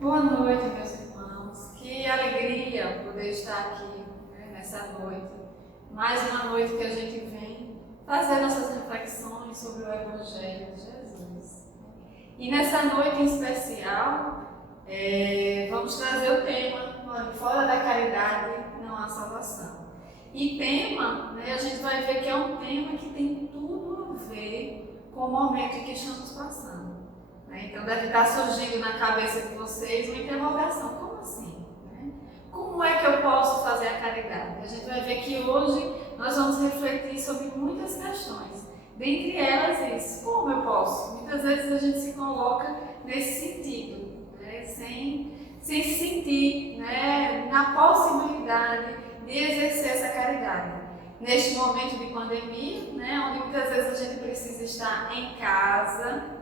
Boa noite, meus irmãos. Que alegria poder estar aqui, nessa noite. Mais uma noite que a gente vem fazer nossas reflexões sobre o Evangelho de Jesus. E nessa noite em especial, vamos trazer o tema: fora da caridade não há salvação. E tema, a gente vai ver que é um tema que tem tudo a ver com o momento em que estamos passando. Então deve estar surgindo na cabeça de vocês uma interrogação: como assim? Como é que eu posso fazer a caridade? A gente vai ver que hoje nós vamos refletir sobre muitas questões. Dentre elas isso: como eu posso? Muitas vezes a gente se coloca nesse sentido, sem se sentir na possibilidade de exercer essa caridade. Neste momento de pandemia, onde muitas vezes a gente precisa estar em casa.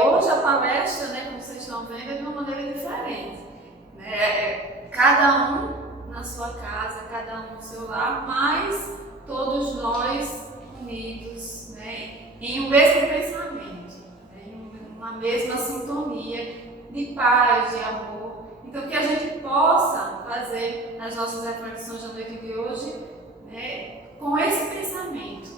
Hoje a palestra, como vocês estão vendo, é de uma maneira diferente. Cada um na sua casa, cada um no seu lar, mas todos nós unidos em um mesmo pensamento, em uma mesma sintonia de paz, de amor. Então que a gente possa fazer as nossas reflexões da noite de hoje com esse pensamento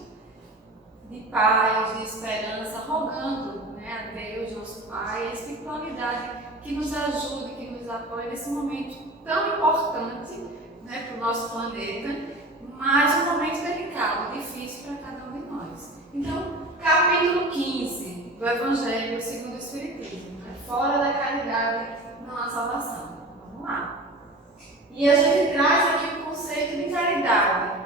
de paz, de esperança, rogando a Deus, nosso Pai, a espiritualidade que nos ajude, que nos apoie nesse momento tão importante para o nosso planeta, mas um momento delicado, difícil para cada um de nós. Então, capítulo 15 do Evangelho segundo o Espiritismo: fora da caridade não há salvação. Vamos lá. E a gente traz aqui o conceito de caridade,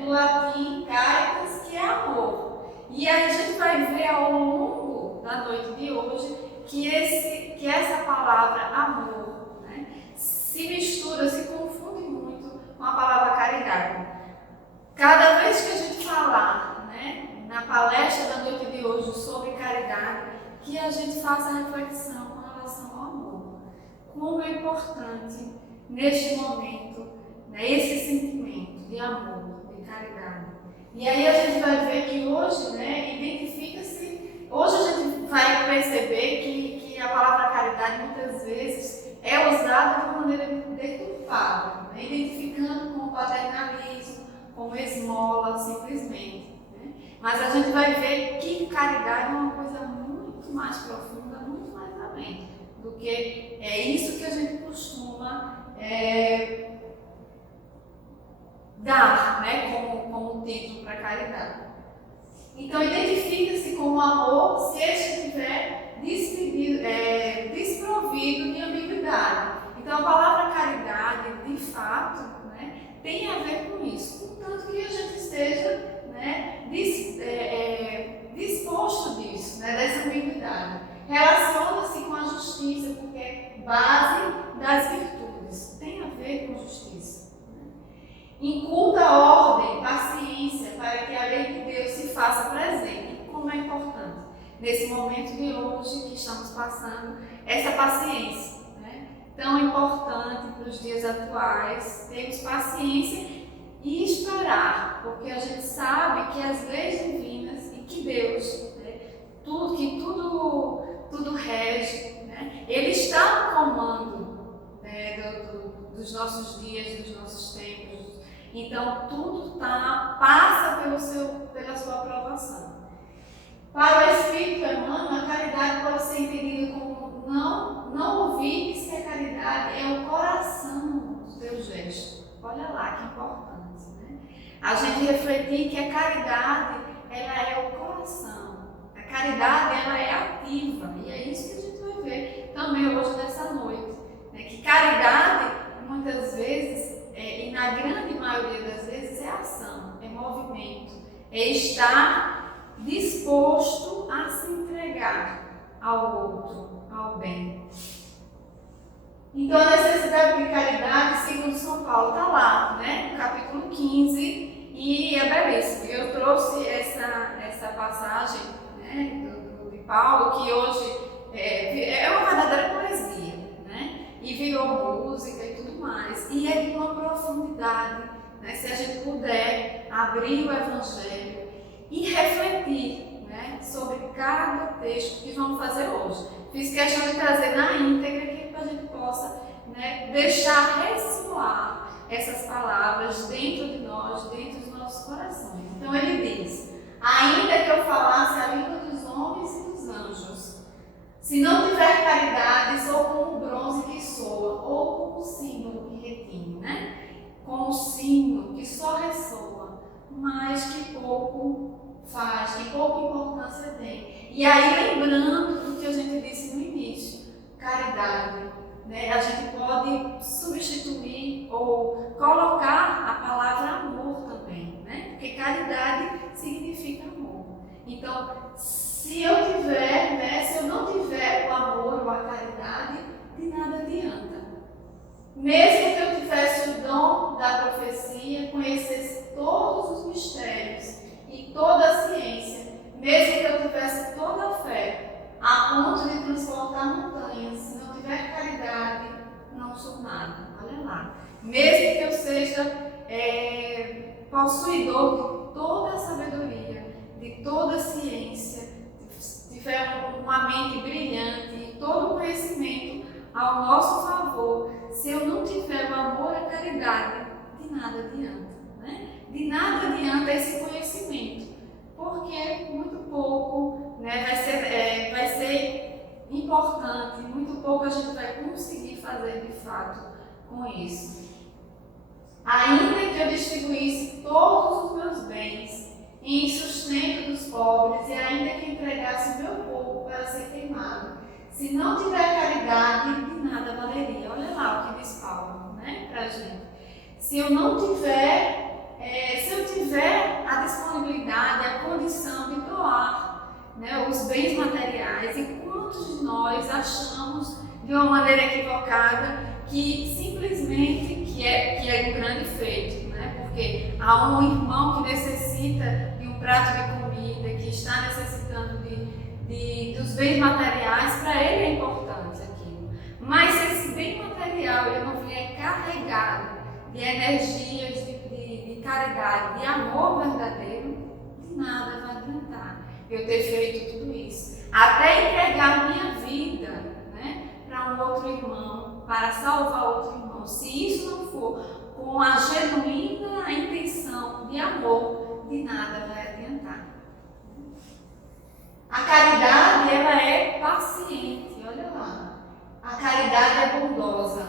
do latim caritas, que é amor. E aí a gente vai ver ao longo da noite de hoje que essa palavra amor se mistura, se confunde muito com a palavra caridade. Cada vez que a gente falar na palestra da noite de hoje sobre caridade, que a gente faça a reflexão com relação ao amor. Como é importante neste momento esse sentimento de amor, de caridade. E aí a gente vai ver que hoje, identifica-se, hoje a gente vai perceber que a palavra caridade muitas vezes é usada de uma maneira deturpada, identificando como paternalismo, como esmola, simplesmente. Mas a gente vai ver que caridade é uma coisa muito mais profunda, muito mais além do que isso que a gente costuma dar como título para a caridade. Então, identifica-se como amor se este estiver desprovido de ambiguidade. Então, a palavra caridade, de fato, tem a ver com isso, contanto que a gente esteja disposto disso, dessa ambiguidade. Relaciona-se com a justiça, porque é base das virtudes, tem a ver com justiça. Inculta ordem, paciência, para que a lei de Deus se faça presente. E como é importante, nesse momento de hoje que estamos passando, essa paciência, tão importante para os dias atuais, termos paciência e esperar, porque a gente sabe que as leis divinas e que Deus, tudo rege, Ele está no comando dos nossos dias, dos nossos tempos. Então, tudo passa pela sua aprovação. Para o Espírito Emmanuel, a caridade pode ser entendida como não ouvides que a caridade é o coração do teu gesto. Olha lá que importante, a gente refletir que a caridade, ela é o coração. A caridade, ela é ativa. E é isso que a gente vai ver também hoje nessa noite. Que caridade, muitas vezes, e na grande maioria das vezes, é ação, é movimento, é estar disposto a se entregar ao outro, ao bem. Então a necessidade de caridade, segundo São Paulo, está lá, no capítulo 15, e é belíssimo. Eu trouxe essa passagem de Paulo, que hoje é uma verdadeira poesia, e virou música e tudo mais, e é de uma profundidade, se a gente puder abrir o Evangelho e refletir sobre cada texto que vamos fazer hoje. fiz questão de trazer na íntegra aqui para a gente possa, né, deixar ressoar essas palavras dentro de nós, dentro dos nossos corações. Então ele diz: ainda que eu falasse a língua dos homens e dos anjos, se não tiver caridade, sou como o bronze que soa, ou como o sino que retine, né? Como o sino que só ressoa, mas que pouco faz, que pouca importância tem. E aí, lembrando do que a gente disse no início, caridade, né? A gente pode substituir ou colocar a palavra amor também, né? Porque caridade significa amor. Então, se eu não tiver o amor ou a caridade, de nada adianta. Mesmo que eu tivesse o dom da profecia, conhecesse todos os mistérios e toda a ciência, mesmo que eu tivesse toda a fé, a ponto de transportar montanhas, se não tiver caridade, não sou nada. Olha lá. Mesmo que eu seja possuidor de toda a sabedoria, de toda a ciência, tiver uma mente brilhante e todo o conhecimento ao nosso favor, se eu não tiver o amor e a caridade, de nada adianta, né? De nada adianta esse conhecimento, porque muito pouco, né, vai ser importante, muito pouco a gente vai conseguir fazer de fato com isso. Ainda que eu distribuísse todos os meus bens em sustento dos pobres, e ainda que entregasse o meu corpo para ser queimado, se não tiver caridade, de nada valeria. Olha lá o que diz Paulo, né, pra gente. Se eu tiver a disponibilidade, a condição de doar, né, os bens materiais, e quantos de nós achamos de uma maneira equivocada que simplesmente que é um grande feito, né? Porque há um irmão que necessita de um prato de comida, que está necessitando dos bens materiais, para ele é importante aquilo. Mas se esse bem material ele não vier carregado de energias, de caridade, de amor verdadeiro, de nada vai adiantar eu ter feito tudo isso. Até entregar minha vida, né, para um outro irmão, para salvar outro irmão. Se isso não for com a genuína intenção de amor, de nada vai adiantar. A caridade, ela é paciente, olha lá. A caridade é bondosa,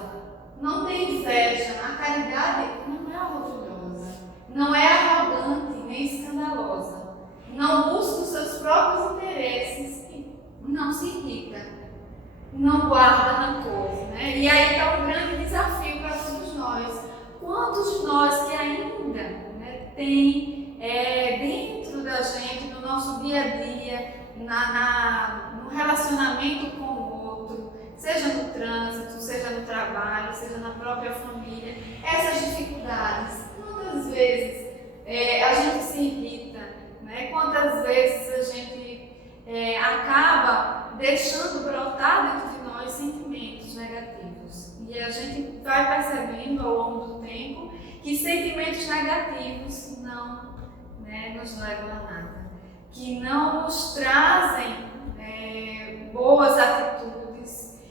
não tem inveja. A caridade não é orgulhosa, não é arrogante nem escandalosa, não busca os seus próprios interesses e não se irrita, não guarda rancor, né? E aí está um grande desafio para todos nós. Quantos de nós que ainda, né, tem dentro da gente, no nosso dia a dia, no relacionamento com o outro, seja no trânsito, seja no trabalho, seja na própria família, essas dificuldades? Quantas vezes a gente se irrita, né? Quantas vezes a gente acaba deixando brotar dentro de nós sentimentos negativos? E a gente vai percebendo ao longo do tempo que sentimentos negativos não, né, nos levam a nada, que não nos trazem boas atitudes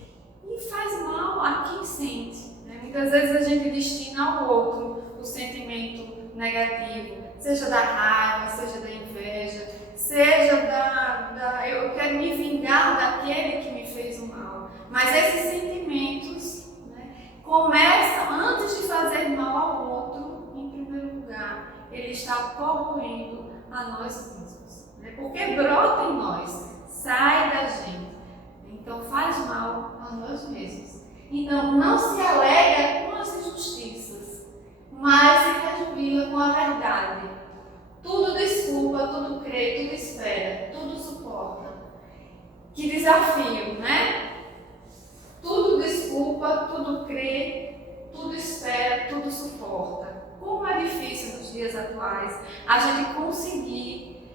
e faz mal a quem sente, né? Muitas vezes a gente destina ao outro o sentimento negativo, seja da raiva, seja da inveja, seja eu quero me vingar daquele que me fez o mal. Mas esses sentimentos, né, começam, antes de fazer mal ao outro, em primeiro lugar, ele está corroendo a nós mesmos, né? Porque brota em nós, sai da gente, então faz mal a nós mesmos. Então não se alega com as injustiças, mas se rejubila com a verdade. Tudo desculpa, tudo crê, tudo espera, tudo suporta. Que desafio, né? Tudo desculpa, tudo crê, tudo espera, tudo suporta. Como é difícil nos dias atuais a gente conseguir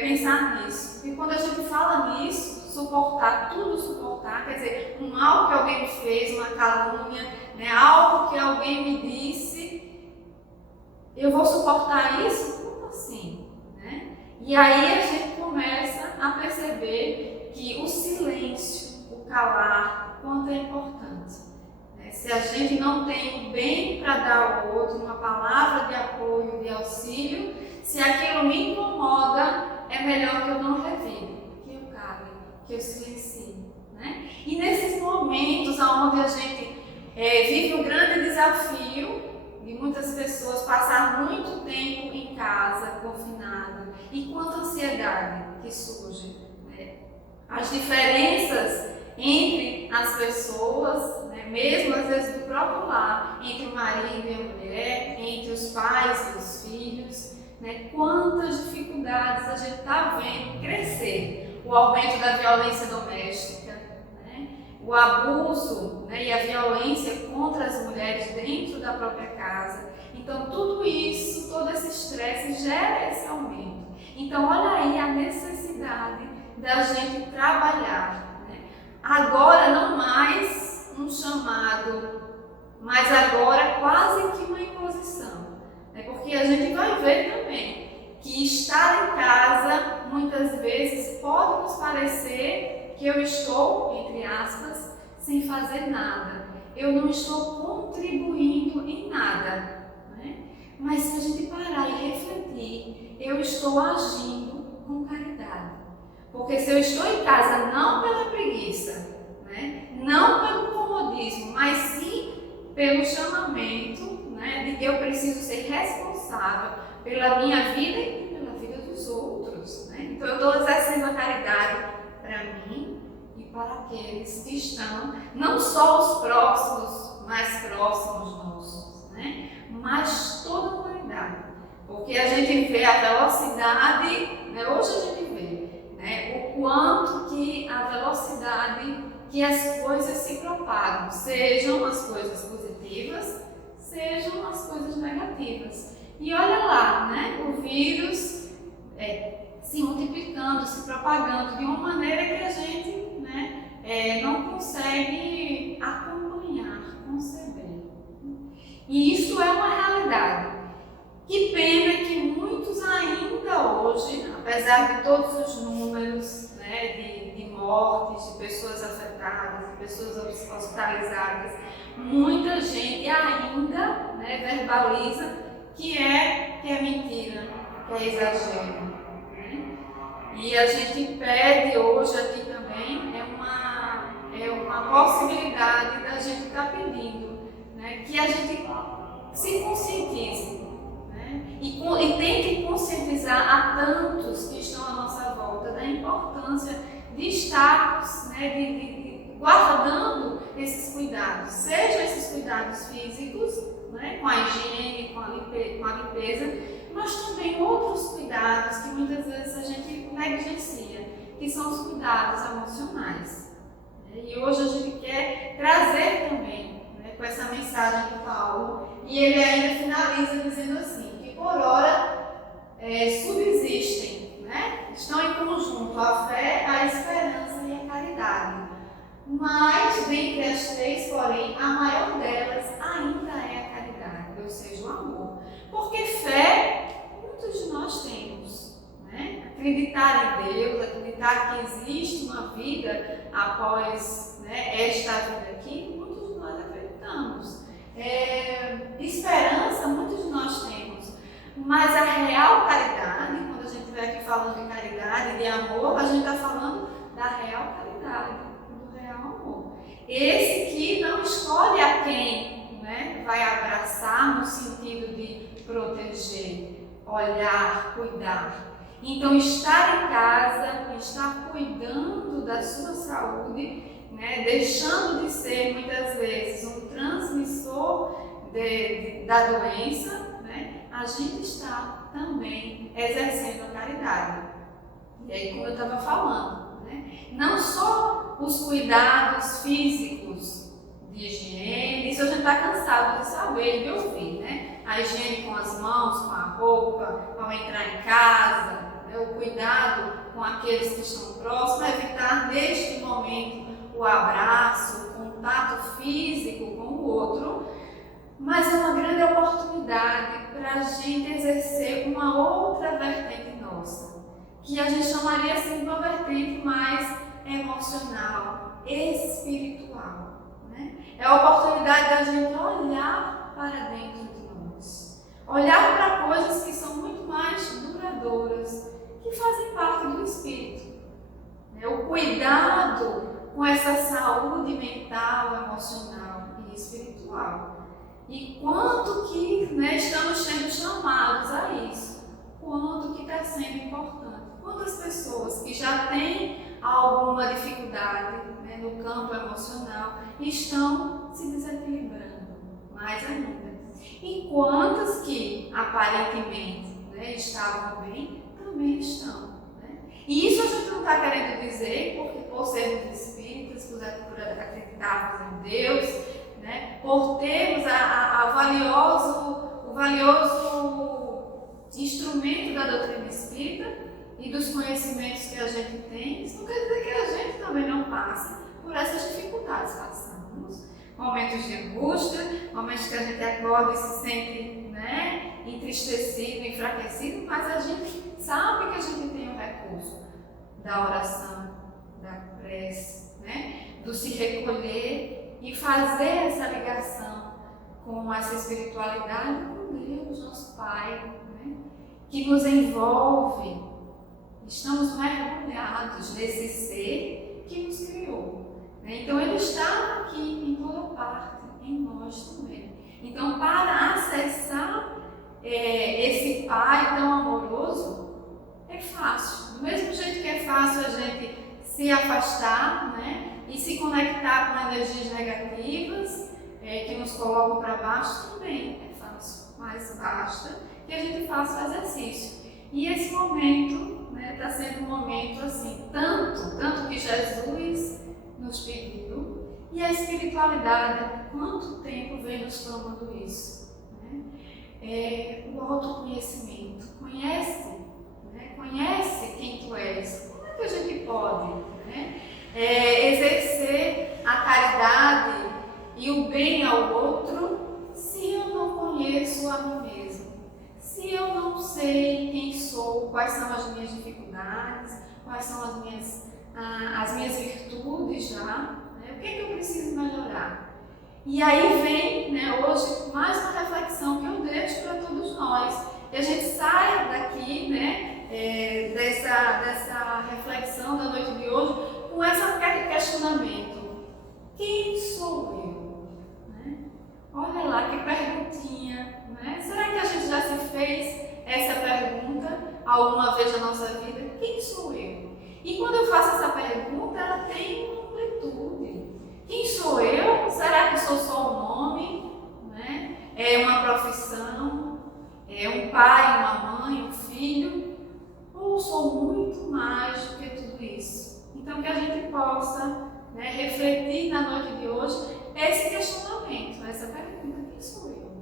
pensar nisso. E quando a gente fala nisso, suportar, tudo suportar, quer dizer, um mal que alguém me fez, uma calúnia, né, algo que alguém me disse, eu vou suportar isso? Como assim? Né? E aí a gente começa a perceber que o silêncio, o calar, quanto é importante. Se a gente não tem o bem para dar ao outro, uma palavra de apoio, de auxílio, se aquilo me incomoda, é melhor que eu não revire, que eu cale, que eu silencie. E nesses momentos onde a gente vive um grande desafio de muitas pessoas passar muito tempo em casa, confinada, e quanta ansiedade que surge. As diferenças entre as pessoas, mesmo às vezes do próprio lar, entre o marido e a mulher, entre os pais e os filhos, quantas dificuldades a gente está vendo crescer. O aumento da violência doméstica, o abuso e a violência contra as mulheres dentro da própria casa. Então tudo isso, todo esse estresse gera esse aumento. Então olha aí a necessidade da gente trabalhar. Agora não mais um chamado, mas agora quase que uma imposição. Porque a gente vai ver também que estar em casa muitas vezes pode nos parecer que eu estou, entre aspas, sem fazer nada. Eu não estou contribuindo em nada. Mas se a gente parar e refletir, eu estou agindo com caridade. Porque se eu estou em casa não pela preguiça, não pelo comodismo, mas sim pelo chamamento, de que eu preciso ser responsável pela minha vida e pela vida dos outros. Então eu estou exercendo a caridade para mim e para aqueles que estão, não só os próximos, mais próximos nossos, mas toda a humanidade. Porque a gente vê a velocidade, hoje a gente vê o quanto que a velocidade que as coisas se propagam, sejam as coisas positivas, sejam as coisas negativas. E olha lá, o vírus se multiplicando, se propagando de uma maneira que a gente não consegue acompanhar, conceber. E isto é uma realidade. Que pena que muitos ainda hoje, apesar de todos os números de mortes, de pessoas afetadas, de pessoas hospitalizadas, muita gente ainda verbaliza que é mentira, que é exagero. E a gente pede hoje aqui também, é uma possibilidade da gente estar pedindo, que a gente se conscientize e tente conscientizar a tantos que estão à nossa volta da importância de estarmos guardando esses cuidados, sejam esses cuidados físicos, com a higiene, com a limpeza, mas também outros cuidados que muitas vezes a gente negligencia, que são os cuidados emocionais. E hoje a gente quer trazer também, com essa mensagem de Paulo, e ele ainda finaliza dizendo assim, que por ora subsistem, estão em conjunto a fé, a esperança e a caridade. Mas, dentre as três, porém, a maior delas ainda é a caridade, ou seja, o amor. Porque fé, muitos de nós temos. Acreditar em Deus, acreditar que existe uma vida após esta vida aqui, muitos de nós acreditamos. Esperança, muitos de nós temos. Mas a real caridade, quando a gente estiver aqui falando de caridade, de amor, a gente está falando da real caridade, do real amor. Esse que não escolhe a quem vai abraçar no sentido de proteger, olhar, cuidar. Então, estar em casa, estar cuidando da sua saúde, deixando de ser muitas vezes um transmissor da doença, a gente está também exercendo a caridade. E aí, como eu estava falando, não só os cuidados físicos de higiene, isso a gente está cansado de saber e de ouvir, a higiene com as mãos, com a roupa, ao entrar em casa, o cuidado com aqueles que estão próximos, evitar neste momento o abraço, o contato físico com o outro, mas é uma grande oportunidade para a gente exercer uma outra vertente nossa, que a gente chamaria assim de uma vertente mais emocional, espiritual. Né? É a oportunidade da gente olhar para dentro de nós, olhar para coisas que são muito mais duradouras, que fazem parte do espírito. O cuidado com essa saúde mental, emocional e espiritual. E quanto que estamos sendo chamados a isso, quanto que está sendo importante. Quantas pessoas que já têm alguma dificuldade no campo emocional estão se desequilibrando mais ainda. E quantas que aparentemente estavam bem, também estão. E isso a gente não está querendo dizer porque por sermos espíritas, por acreditarmos em Deus, por termos o valioso instrumento da doutrina espírita e dos conhecimentos que a gente tem, isso não quer dizer que a gente também não passe por essas dificuldades. Passamos momentos de angústia, momentos que a gente acorda e se sente entristecido, enfraquecido, mas a gente sabe que a gente tem o recurso da oração, da prece, do se recolher e fazer essa ligação com essa espiritualidade, com Deus, nosso Pai, que nos envolve. Estamos mergulhados nesse ser que nos criou. Então Ele está aqui em toda parte, em nós também. Então, para acessar esse Pai tão amoroso, é fácil. Do mesmo jeito que é fácil a gente se afastar, e se conectar com energias negativas que nos colocam para baixo, também é fácil. Mas basta que a gente faça o exercício. E esse momento está sendo um momento assim, tanto que Jesus nos pediu, e a espiritualidade, há quanto tempo vem nos clamando isso? O autoconhecimento. Conhece quem tu és. Como é que a gente pode exercer a caridade e o bem ao outro se eu não conheço a mim mesmo? Se eu não sei quem sou, quais são as minhas dificuldades, quais são as minhas virtudes já, o que é que eu preciso melhorar? E aí vem, hoje, mais uma reflexão que eu deixo para todos nós. Que a gente saia daqui, dessa reflexão da noite de hoje, com esse questionamento. Quem sou eu? Olha lá que perguntinha. Será que a gente já se fez essa pergunta alguma vez na nossa vida? Quem sou eu? E quando eu faço essa pergunta, ela tem uma amplitude. Quem sou eu? Será que sou só um nome? É uma profissão? É um pai, uma mãe, um filho? Ou sou muito mais do que tudo isso? Então, que a gente possa refletir na noite de hoje esse questionamento, essa pergunta: quem sou eu?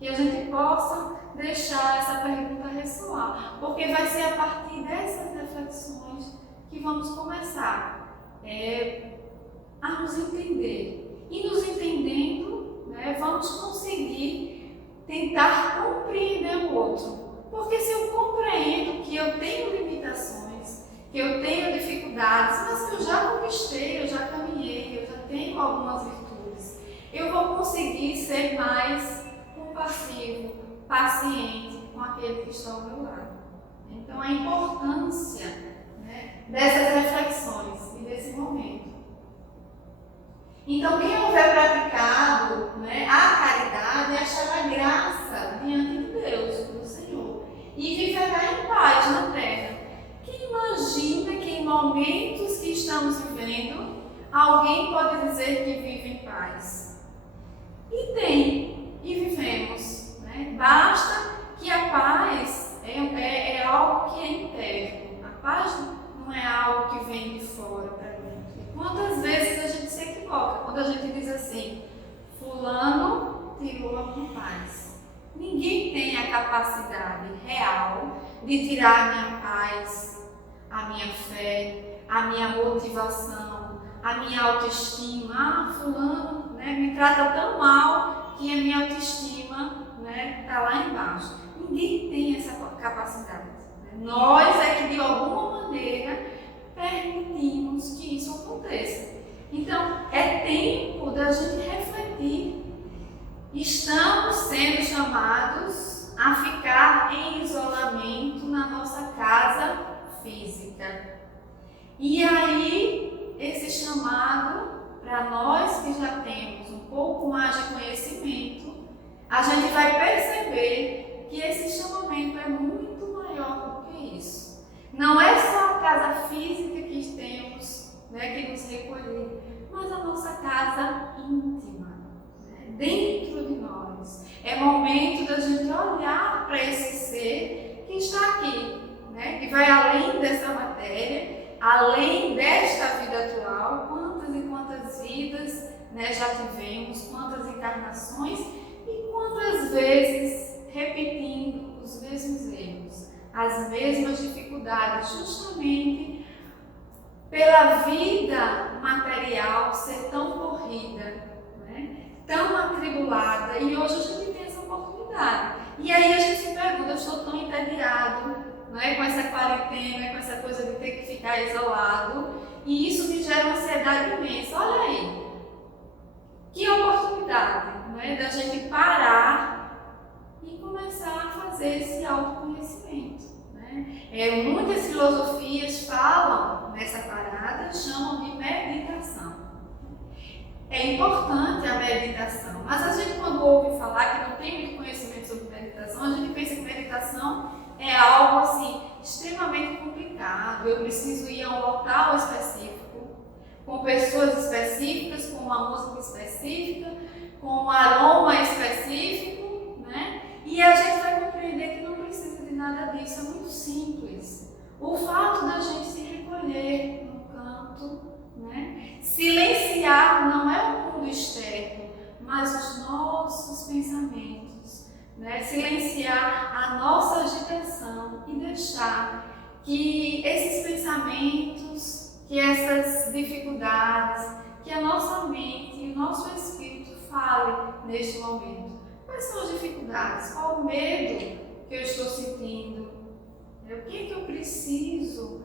Que a gente possa deixar essa pergunta ressoar, porque vai ser a partir dessas reflexões que vamos começar a nos entender. E nos entendendo, vamos conseguir tentar compreender o outro. Porque se eu compreendo que eu tenho limitações, que eu tenho dificuldades, mas que eu já conquistei, eu já caminhei, eu já tenho algumas virtudes, eu vou conseguir ser mais compassivo, paciente com aquele que está ao meu lado. Então, a importância dessas reflexões e desse momento. Então, quem houver praticado a caridade achará graça diante de Deus, do Senhor, e viverá em paz na terra. Quem imagina que em momentos que estamos vivendo, alguém pode dizer que vive em paz? E tem, e vivemos. Basta que a paz é algo que é interno. A paz não é algo que vem de fora para dentro. Quantas vezes a gente se equivoca quando a gente diz assim: fulano tirou a minha paz. Ninguém tem a capacidade real de tirar a minha paz, a minha fé, a minha motivação, a minha autoestima. Fulano me trata tão mal que a minha autoestima está lá embaixo. Ninguém tem essa capacidade. Nós é que de alguma maneira permitimos que isso aconteça. Então, é tempo da gente refletir. Estamos sendo chamados a ficar em isolamento na nossa casa física. E aí, esse chamado, para nós que já temos um pouco mais de conhecimento, a gente vai perceber que esse chamamento é muito maior do que isso. Não é só a casa física que temos, que nos recolher, mas a nossa casa íntima, dentro de nós. É momento da gente olhar para esse ser que está aqui, que vai além dessa matéria, além desta vida atual. Quantas e quantas vidas já tivemos, quantas encarnações e quantas vezes repetindo os mesmos erros, as mesmas dificuldades, justamente pela vida material ser tão corrida, tão atribulada, e hoje a gente tem essa oportunidade. E aí a gente se pergunta, eu estou tão entediado, com essa quarentena, com essa coisa de ter que ficar isolado, e isso me gera uma ansiedade imensa. Olha aí, que oportunidade, da gente parar e começar a fazer esse autoconhecimento. Muitas filosofias falam nessa parada, chamam de meditação. É importante a meditação, mas a gente, quando ouve falar que não tem muito conhecimento sobre meditação, a gente pensa que meditação é algo assim extremamente complicado. Eu preciso ir a um local específico, com pessoas específicas, com uma música específica, com um aroma específico, e a gente vai compreender que não precisa de nada disso. É muito simples. O fato da gente se recolher no canto, silenciar não é o mundo externo, mas os nossos pensamentos, silenciar a nossa agitação e deixar que esses pensamentos, que essas dificuldades, que a nossa mente e o nosso espírito falem neste momento. Quais são as dificuldades? Qual o medo que eu estou sentindo? O que eu preciso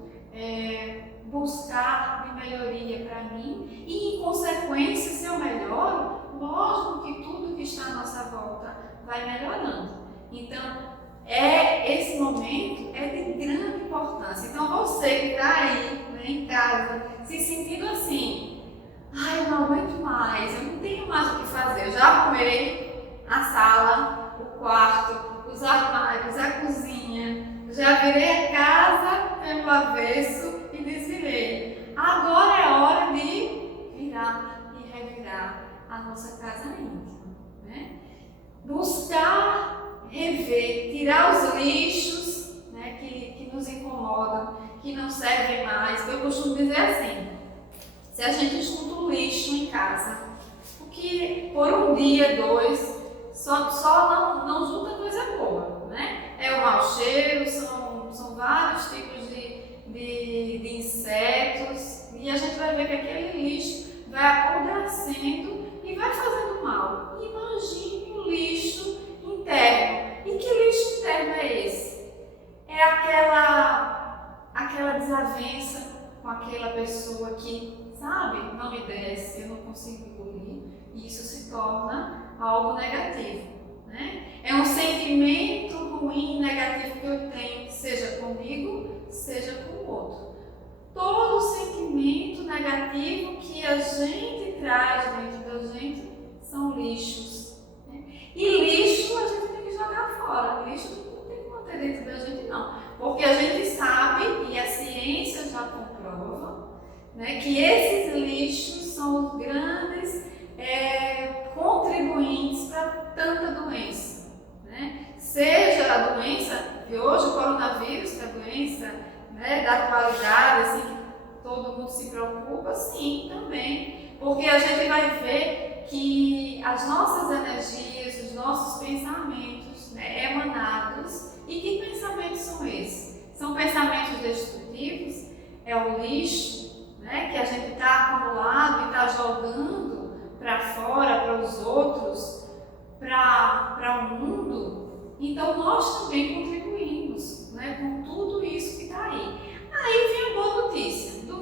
buscar de melhoria para mim? E, em consequência, se eu melhoro, lógico que tudo que está à nossa volta vai melhorando. Então, esse momento é de grande importância. Então, você que está aí, em casa, se sentindo assim, eu não aguento mais, eu não tenho mais o que fazer, eu já arrumei a sala, o quarto, os armários, a cozinha, já virei a casa pelo avesso e desvirei. Agora é hora de virar e revirar a nossa casa íntima. Buscar, rever, tirar os lixos que nos incomodam, que não servem mais. Eu costumo dizer assim, se a gente junta o lixo em casa, porque por um dia, dois, só não junta coisa boa, É o mau cheiro, são vários tipos de insetos, e a gente vai ver que aquele lixo vai apodrecendo e vai fazendo mal. Imagine o lixo interno. E que lixo interno é esse? É aquela desavença com aquela pessoa que, não me desce, eu não consigo engolir, e isso se torna algo negativo, É um sentimento ruim, negativo que eu tenho, seja comigo, seja com o outro. Todo sentimento negativo que a gente traz dentro da gente são lixos. E lixo a gente tem que jogar fora. Lixo não tem que manter dentro da gente, não. Porque a gente sabe, e a ciência já comprova, que esses lixos são os grandes contribuintes para tanta doença. Seja a doença que hoje, o coronavírus, que é a doença da atualidade, assim, que todo mundo se preocupa, sim, também. Porque a gente vai ver que as nossas energias, os nossos pensamentos emanados, e que pensamentos são esses? São pensamentos destrutivos? É o lixo que a gente está acumulado e está jogando para fora, para os outros, para o mundo. Então nós também contribuímos com tudo isso que está aí. Aí vem a boa notícia. Do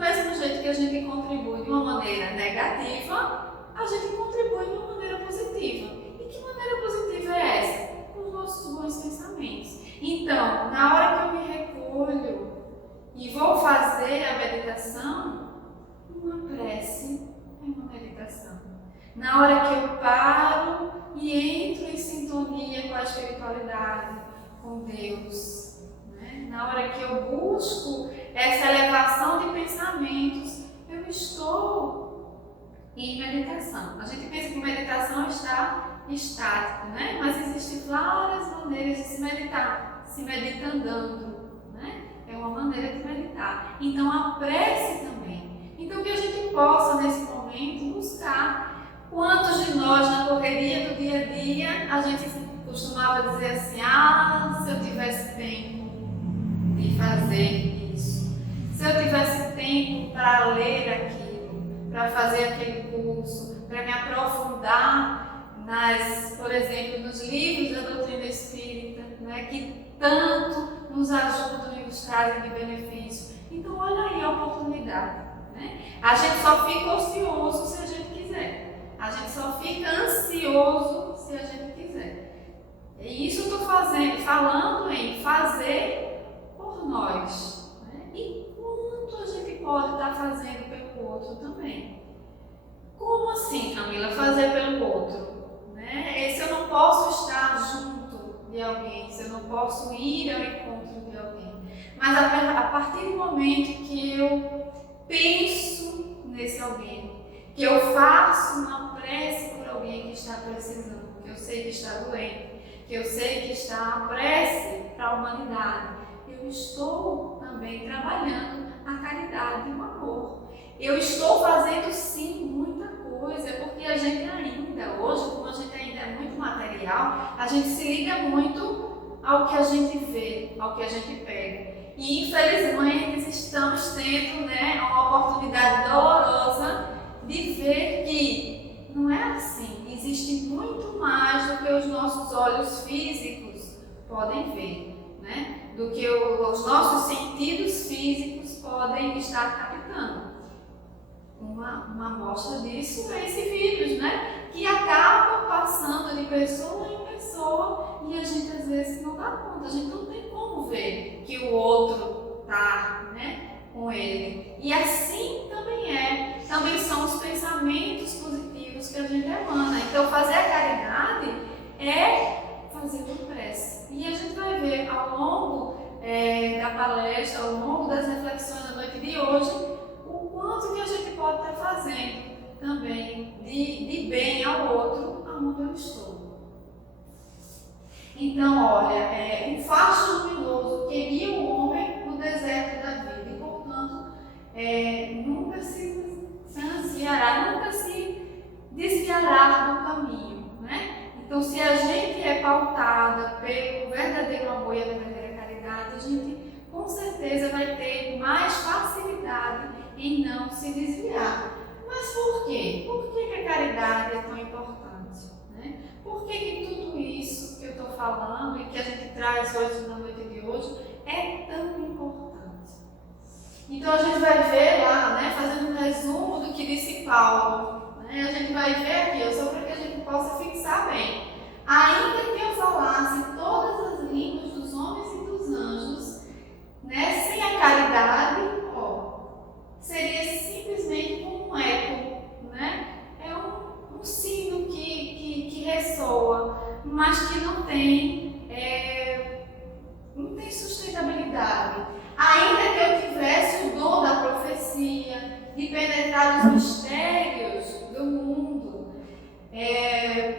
contribui de uma maneira negativa, a gente contribui de uma maneira positiva. E que maneira positiva é essa? Com os nossos bons pensamentos. Então, na hora que eu me recolho e vou fazer a meditação, uma prece é uma meditação. Na hora que eu paro e entro em sintonia com a espiritualidade, com Deus, né? Na hora que eu busco essa elevação de pensamentos, eu estou em meditação. A gente pensa que meditação está estático, né? Mas existem várias maneiras de se meditar. Se medita andando, né? É uma maneira de meditar. Então a prece também. Então que a gente possa nesse momento buscar. Quantos de nós na correria do dia a dia a gente costumava dizer assim: se eu tivesse tempo de fazer isso, se eu tivesse tempo para ler aquilo, para fazer aquele curso, para me aprofundar por exemplo, nos livros da doutrina espírita, né, que tanto nos ajudam e nos trazem de benefício. Então olha aí a oportunidade, né? A gente só fica ocioso se a gente quiser. A gente só fica ansioso se a gente quiser. E isso eu estou falando em fazer por nós, né? E quanto a gente pode estar fazendo pelo outro também. Como assim, Camila, fazer pelo outro? Né? Se eu não posso estar junto de alguém, se eu não posso ir ao encontro de alguém. Mas a partir do momento que eu penso nesse alguém, que eu faço uma prece por alguém que está precisando, que eu sei que está doente, que eu sei que está a prece para a humanidade, eu estou também trabalhando a caridade e o amor. Eu estou fazendo sim muita coisa, porque a gente ainda, hoje, como a gente ainda é muito material, a gente se liga muito ao que a gente vê, ao que a gente pega. E infelizmente estamos tendo, né, uma oportunidade dolorosa de ver que não é assim, existe muito mais do que os nossos olhos físicos podem ver, né? Do que os nossos sentidos físicos podem estar captando. Uma amostra disso é esse vírus, né? Que acaba passando de pessoa em pessoa e a gente às vezes não dá conta, a gente não tem como ver que o outro está, né, com ele. E assim também são os pensamentos positivos que a gente emana. Então fazer a caridade é fazer com prece. E a gente vai ver ao longo da palestra, ao longo das reflexões da noite de hoje, o quanto que a gente pode estar fazendo também de bem ao outro, aonde eu estou. Então, olha, um facho luminoso que guia o homem no deserto da vida e, portanto, nunca se ansiará, nunca se desviará do caminho, né? Então, se a gente é pautada pelo verdadeiro amor e a verdadeira caridade, a gente com certeza vai ter mais facilidade em não se desviar. Mas por quê? Por que a caridade é tão importante, né? Por que tudo isso que eu estou falando e que a gente traz hoje na noite de hoje é tão importante? Então a gente vai ver lá, né, fazendo um resumo do que disse Paulo, né, a gente vai ver aqui, só para que a gente possa fixar bem. Ainda que eu falasse todas as línguas dos homens e dos anjos, né, sem a caridade, seria simplesmente como um eco, né? É um sino que ressoa, mas que não tem sustentabilidade. Ainda que eu tivesse o dom da profecia, de penetrar os mistérios do mundo,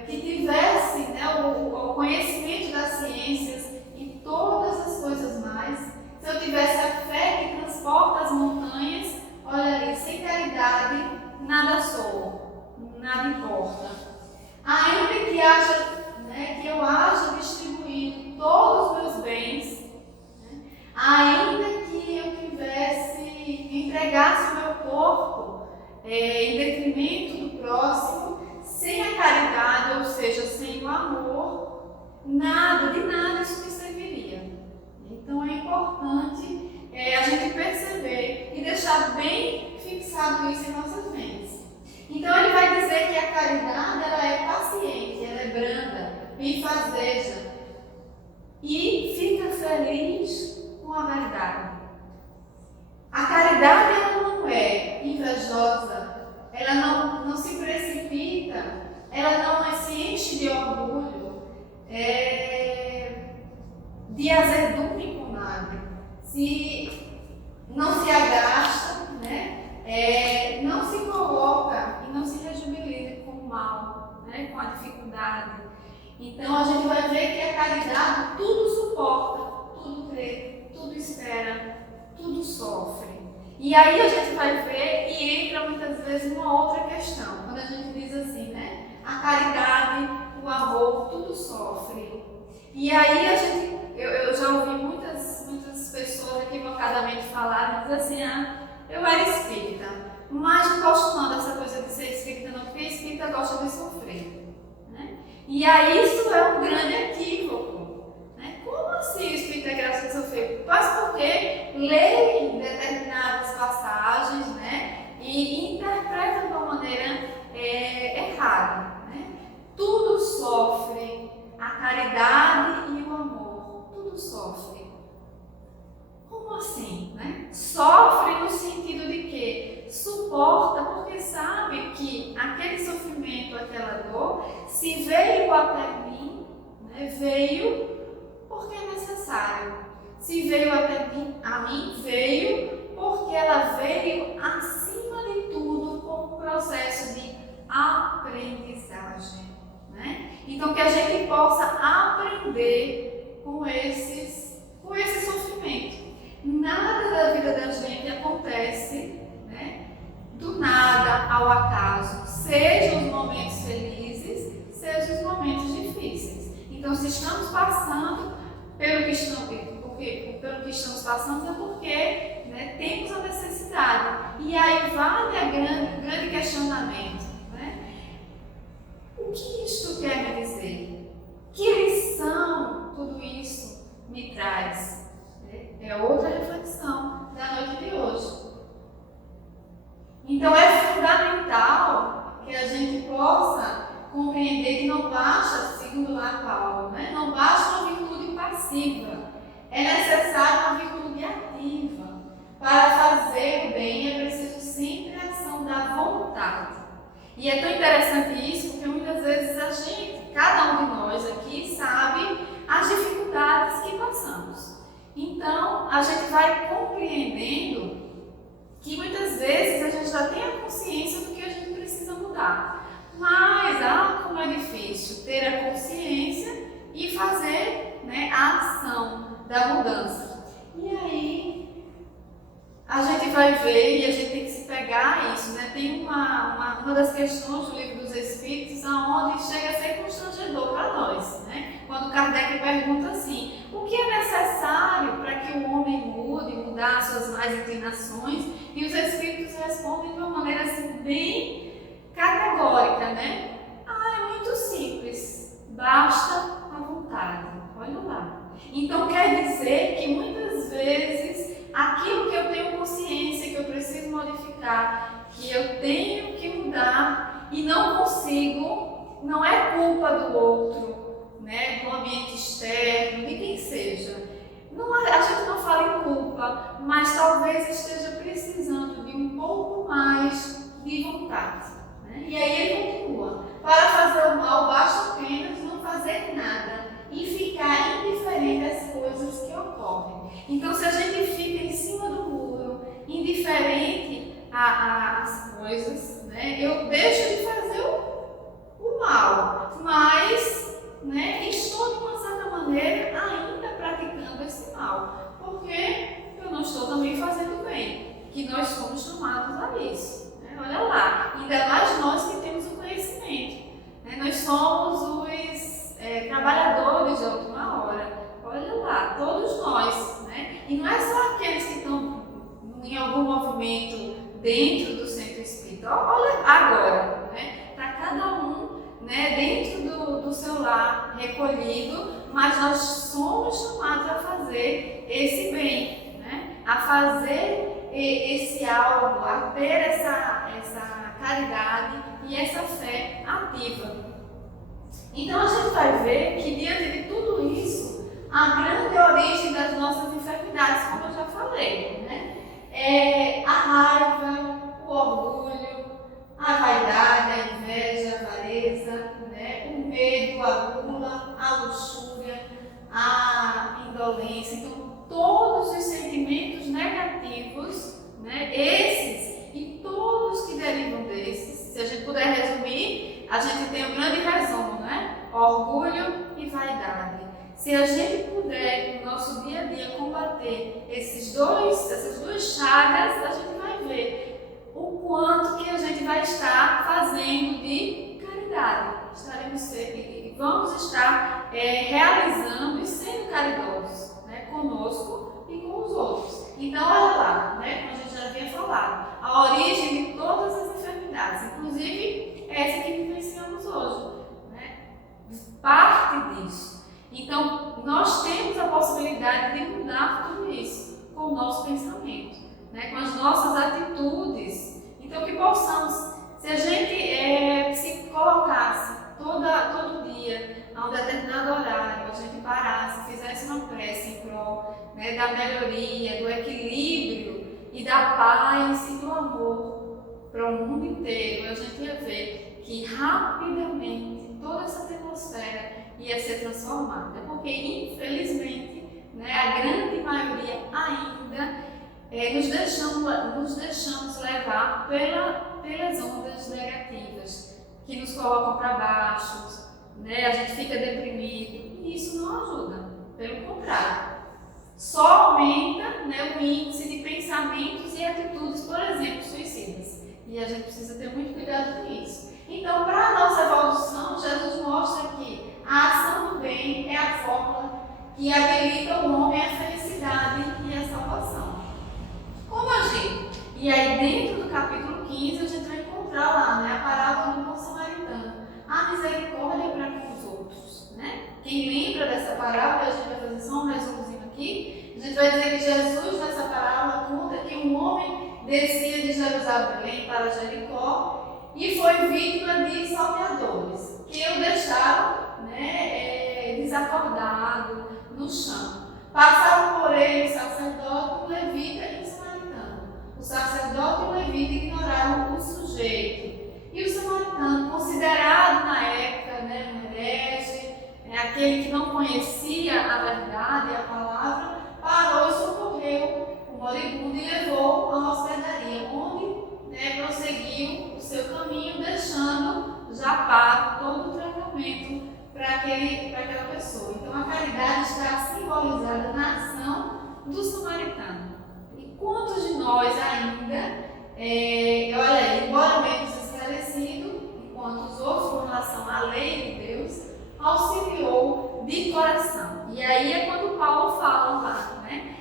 que tivesse, né, o conhecimento das ciências e todas as coisas mais, se eu tivesse a fé que transporta as montanhas, olha ali, sem caridade, nada sou, nada importa. Ainda que eu haja distribuído todos os meus bens, ainda que eu entregasse o meu corpo em detrimento do próximo, sem a caridade, ou seja, sem o amor, de nada isso me serviria. Então é importante a gente perceber e deixar bem fixado isso em azedume com nada, se não se agasta, né? Não se coloca e não se rejubiliza com o mal, né? Com a dificuldade. Então a gente vai ver que a caridade tudo suporta, tudo crê, tudo espera, tudo sofre. E aí a gente vai ver e entra muitas vezes uma outra questão, quando a gente diz assim, né? A caridade, o amor, tudo sofre. E aí eu já ouvi muitas pessoas equivocadamente falarem, diz assim, eu era espírita, mas não gosto não dessa coisa de ser espírita não, porque espírita gosta de sofrer. Né? E aí isso é um grande equívoco. Né? Como assim o espírita gosta de sofrer? Mas porque lê determinadas passagens, né? E interpreta de uma maneira errada. Né? Tudo sofre, a caridade e o amor, tudo sofre. Como assim? Né? Sofre no sentido de que suporta porque sabe que aquele sofrimento, aquela dor, se veio até mim, né, veio porque é necessário. Se veio até mim, veio porque ela veio acima de tudo com um processo de aprendizagem. Né? Então que a gente possa aprender com esse sofrimento. Nada da vida da gente acontece, né, do nada ao acaso, sejam os momentos felizes, sejam os momentos difíceis. Então, se estamos passando pelo que estamos passando é porque, né, temos a necessidade. E aí vale o grande questionamento. Né? O que isto quer me dizer? Que lição tudo isso me traz? É outra reflexão da noite de hoje. Então é fundamental que a gente possa compreender que não basta, segundo lá Paulo, né? Não basta uma virtude passiva, é necessária uma virtude ativa. Para fazer o bem é preciso sempre a ação da vontade. E é tão interessante isso porque muitas vezes a gente, cada um de nós aqui, sabe as dificuldades que passamos. Então, a gente vai compreendendo que muitas vezes a gente já tem a consciência do que a gente precisa mudar. Mas, como é difícil ter a consciência e fazer, né, a ação da mudança. E aí, a gente vai ver e a gente tem que se pegar a isso. Né? Tem uma das questões do Livro dos Espíritos onde chega a ser constrangedor para nós. Né? Quando Kardec pergunta assim, o que é necessário para que o homem mudar suas más inclinações? E os Espíritos respondem de uma maneira assim, bem categórica, né? É muito simples, basta a vontade, olha lá. Então quer dizer que muitas vezes aquilo que eu tenho consciência, que eu preciso modificar, que eu tenho que mudar e não consigo, não é culpa do outro, né, do ambiente externo, de quem seja. A gente não fala em culpa, mas talvez esteja precisando de um pouco mais de vontade. Né? E aí ele continua, para fazer o mal basta apenas não fazer nada e ficar indiferente às coisas que ocorrem. Então se a gente fica em cima do muro, indiferente às coisas, né, eu deixo de fazer o mal, mas, né, estou de uma certa maneira ainda praticando esse mal, porque eu não estou também fazendo bem, que nós somos chamados a isso. Né? Olha lá, ainda mais nós que temos o conhecimento, né? Nós somos os trabalhadores de última hora, olha lá, todos nós, né? E não é só aqueles que estão em algum movimento dentro do centro espírita, olha agora, né? Para cada um, né, dentro do seu lar, recolhido, mas nós somos chamados a fazer esse bem, né? A fazer esse algo, a ter essa caridade e essa fé ativa. Então a gente vai ver que diante de tudo isso, a grande origem das nossas enfermidades, como eu já falei, né? É a raiva, o orgulho, a vaidade, a inveja, a avareza, né? O medo, a gula, a luxúria, a indolência, combater essas duas chagas, a gente vai ver o quanto que a gente vai estar fazendo de caridade. Vamos estar realizando e sendo caridosos, né, conosco e com os outros. Então, olha lá, né, como a gente já havia falado, a origem de todas as enfermidades, inclusive essa que vivenciamos hoje, né, parte disso. Então, nós temos a possibilidade de mudar tudo isso com o nosso pensamento, né, com as nossas atitudes. Então, que possamos, se a gente se colocasse todo dia, a um determinado horário, a gente parasse, fizesse uma prece em prol, né, da melhoria, do equilíbrio e da paz e do amor para o mundo inteiro, a gente ia ver que rapidamente toda essa atmosfera ia ser transformada, porque infelizmente, né, a grande maioria ainda nos deixamos levar pelas ondas negativas que nos colocam para baixo, né? A gente fica deprimido e isso não ajuda, pelo contrário, só aumenta, né, o índice de pensamentos e atitudes, por exemplo, suicidas, e a gente precisa ter muito cuidado com isso. Então, para a nossa evolução, Jesus mostra que a ação do bem é a fórmula que habilita o homem à felicidade e à salvação. Como agir? E aí, dentro do capítulo 15, a gente vai encontrar lá, né, a parábola do bom samaritano, a misericórdia para com os outros, né? Quem lembra dessa parábola, a gente vai fazer só um resumozinho aqui. A gente vai dizer que Jesus, nessa parábola, conta que um homem descia de Jerusalém para Jericó e foi vítima de salteadores, que o deixaram, né, desacordado no chão. Passaram por ele o sacerdote, o levita e o samaritano. O sacerdote e o levita ignoraram o sujeito. E o samaritano, considerado na época, né, um herege, aquele que não conhecia a verdade e a palavra, parou e socorreu o moribundo e levou a uma hospedaria, onde, né, prosseguiu o seu caminho, deixando já pago todo o tratamento para aquela pessoa. Então a caridade está simbolizada na ação do samaritano. E quantos de nós ainda, olha aí, embora menos esclarecido, enquanto os outros com relação à lei de Deus, auxiliou de coração. E aí é quando Paulo fala lá, né?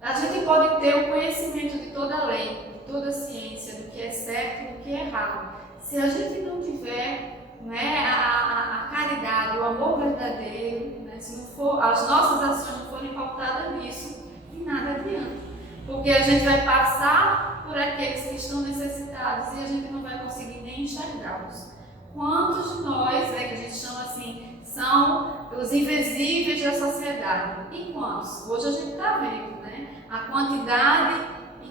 A gente pode ter o conhecimento de toda a lei, de toda a ciência, do que é certo e do que é errado. Se a gente não tiver, né, a caridade, o amor verdadeiro, né, se não for, as nossas ações não forem pautadas nisso, de nada adianta. Porque a gente vai passar por aqueles que estão necessitados e a gente não vai conseguir nem enxergá-los. Quantos de nós, né, que a gente chama assim, são os invisíveis da sociedade? E quantos? Hoje a gente está vendo, né, a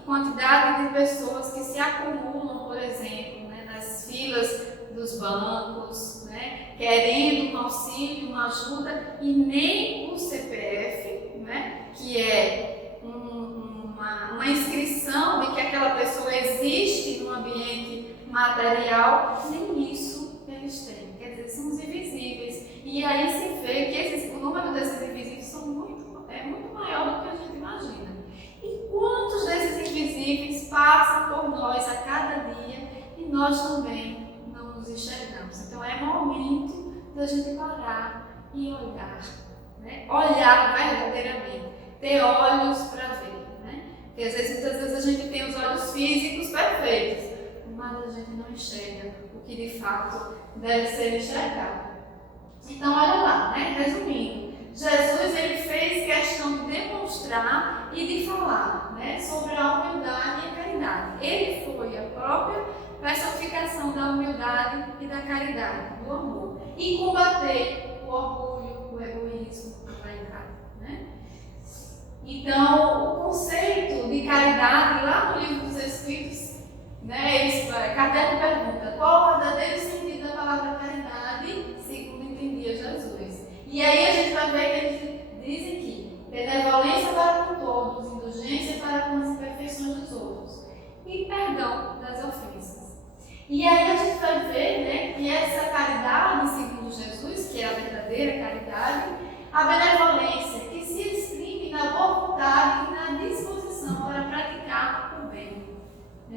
quantidade de pessoas que se acumulam, por exemplo, né, nas filas dos bancos, né, querendo um auxílio, uma ajuda, e nem o CPF, né, que é uma inscrição de que aquela pessoa existe no ambiente material, nem isso eles têm. Quer dizer, são os invisíveis. E aí se vê que o número desses invisíveis é muito maior do que a gente imagina. E quantos desses invisíveis passam por nós a cada dia e nós também não nos enxergamos? Então é momento da gente parar e olhar, né? Olhar verdadeiramente, ter olhos para ver, né? Porque muitas vezes a gente tem os olhos físicos perfeitos, mas a gente não enxerga o que de fato deve ser enxergado. Então olha lá, né? Resumindo, Jesus ele fez questão de demonstrar e de falar, né, sobre a humildade e a caridade. Ele foi a própria personificação da humildade e da caridade, do amor, e combater o orgulho, o egoísmo, a vaidade, né? Então, o conceito de caridade, lá no Livro dos Espíritos, né, Kardec pergunta qual o verdadeiro sentido da palavra caridade, segundo entendia Jesus. E aí a gente vai ver que eles dizem que benevolência para com todos, indulgência para com as imperfeições dos outros e perdão das ofensas. E aí a gente vai ver, né, que essa caridade, segundo Jesus, que é a verdadeira caridade, a benevolência, que se exprime na boa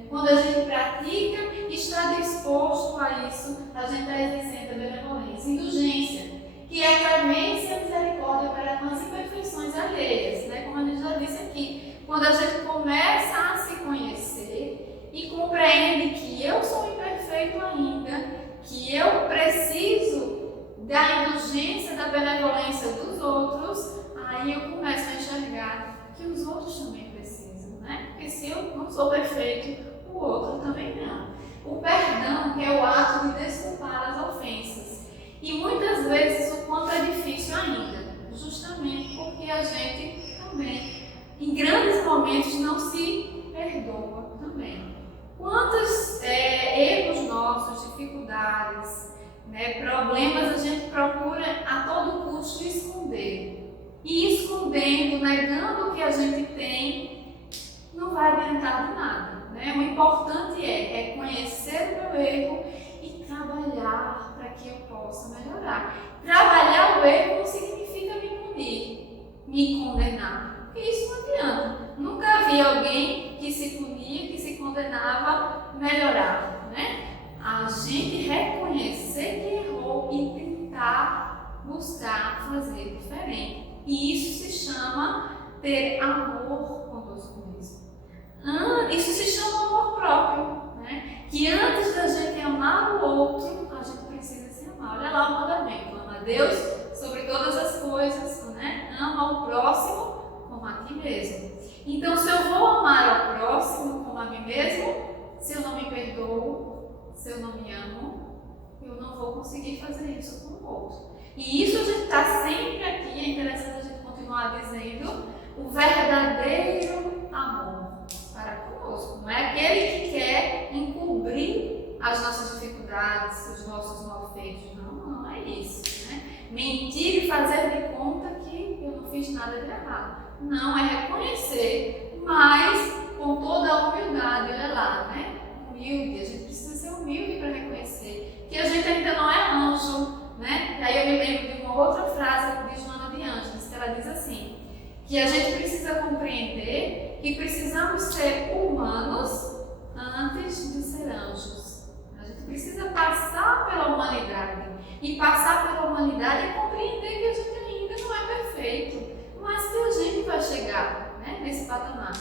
Quando a gente pratica e está disposto a isso, a gente está exercendo a benevolência. Indulgência, que é a clemência e a misericórdia para as imperfeições alheias, como a gente já disse aqui. Quando a gente começa a se conhecer e compreende que eu sou imperfeito ainda, que eu preciso da indulgência, da benevolência dos outros, aí eu começo a enxergar que os outros também precisam, Porque se eu não sou perfeito, o outro também não. O perdão, que é o ato de desculpar as ofensas. E muitas vezes o quanto é difícil ainda, justamente porque a gente também, em grandes momentos, não se perdoa também. Quantos erros nossos, dificuldades, problemas a gente procura a todo custo esconder. E escondendo, negando o que a gente tem, não vai adiantar de nada. O importante é reconhecer o meu erro e trabalhar para que eu possa melhorar. Trabalhar o erro não significa me punir, me condenar, porque isso não adianta. Nunca vi alguém que se punia, que se condenava, melhorar. A gente reconhecer que errou e tentar buscar fazer diferente. E isso se chama ter amor conosco mesmo. Isso se chama amor próprio, que antes da gente amar o outro, a gente precisa se amar. Olha lá o mandamento: ama a Deus sobre todas as coisas, ama o próximo como a ti mesmo. Então, se eu vou amar ao próximo como a mim mesmo, se eu não me perdoo, se eu não me amo, eu não vou conseguir fazer isso com o outro. E isso a gente está sempre aqui, é interessante a gente continuar dizendo, o verdadeiro amor para conosco. Não é aquele que quer encobrir as nossas dificuldades, os nossos malfeitos. Não é isso. Mentir e fazer de conta que eu não fiz nada de errado. Não, é reconhecer, mas com toda a humildade. Olha lá, humilde, a gente precisa ser humilde para reconhecer que a gente ainda não é anjo. E aí eu me lembro de uma outra frase de Joana de Ângeles, que ela diz assim, que a gente precisa compreender que precisamos ser humanos antes de ser anjos. A gente precisa passar pela humanidade. E passar pela humanidade é compreender que a gente ainda não é perfeito, mas que a gente vai chegar nesse patamar.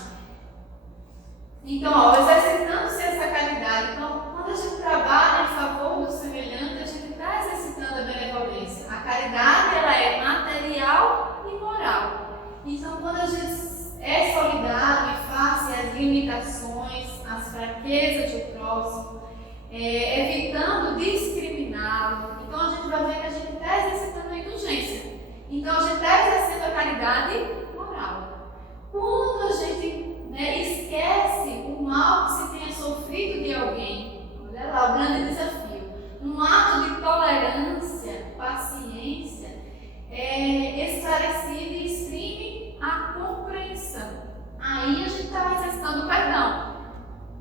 Então, exercitando-se essa caridade. Então, quando a gente trabalha em favor do semelhante, a gente está exercitando a benevolência. A caridade, ela é material e moral. Então, quando a gente é solidário e face às limitações, às fraquezas do próximo, evitando discriminá-lo, então a gente vai ver que a gente está exercitando a indulgência. Então, a gente está exercendo a caridade moral. Quando a gente esquece o mal que se tenha sofrido de alguém, olha lá o grande desafio, um ato de tolerância, paciência, esclarecida e exprime a compreensão. Aí a gente está exercitando o perdão,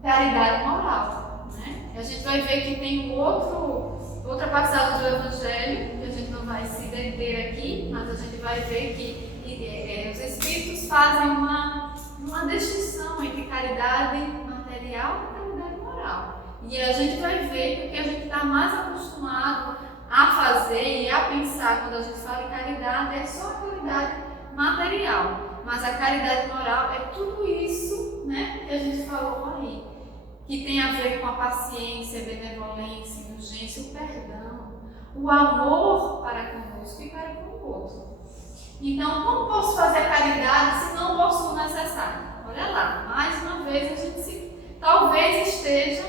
caridade moral. A gente vai ver que tem outra passagem do Evangelho, que a gente não vai se deter aqui, mas a gente vai ver que os Espíritos fazem uma distinção entre caridade material e caridade moral. E a gente vai ver que o que a gente está mais acostumado a fazer e a pensar quando a gente fala em caridade é só a caridade material. Mas a caridade moral é tudo isso que a gente falou aí, que tem a ver com a paciência, a benevolência, a indulgência, o perdão, o amor para conosco e para com o outro. Então, como posso fazer a caridade se não posso o necessário? Olha lá, mais uma vez a gente talvez esteja,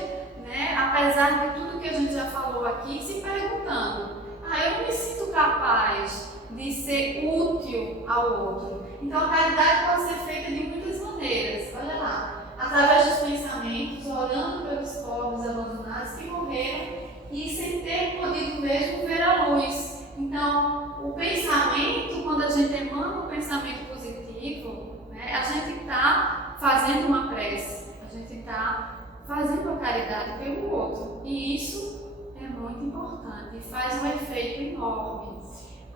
apesar de tudo que a gente já falou aqui, se perguntando: eu não me sinto capaz de ser útil ao outro. Então, a caridade pode ser feita de muitas maneiras. Olha lá, através dos pensamentos, orando pelos pobres abandonados que morreram e sem ter podido mesmo ver a luz. Então, o pensamento, quando a gente emana um pensamento positivo, a gente está fazendo uma prece, a gente está fazendo a caridade pelo outro. E isso é muito importante e faz um efeito enorme.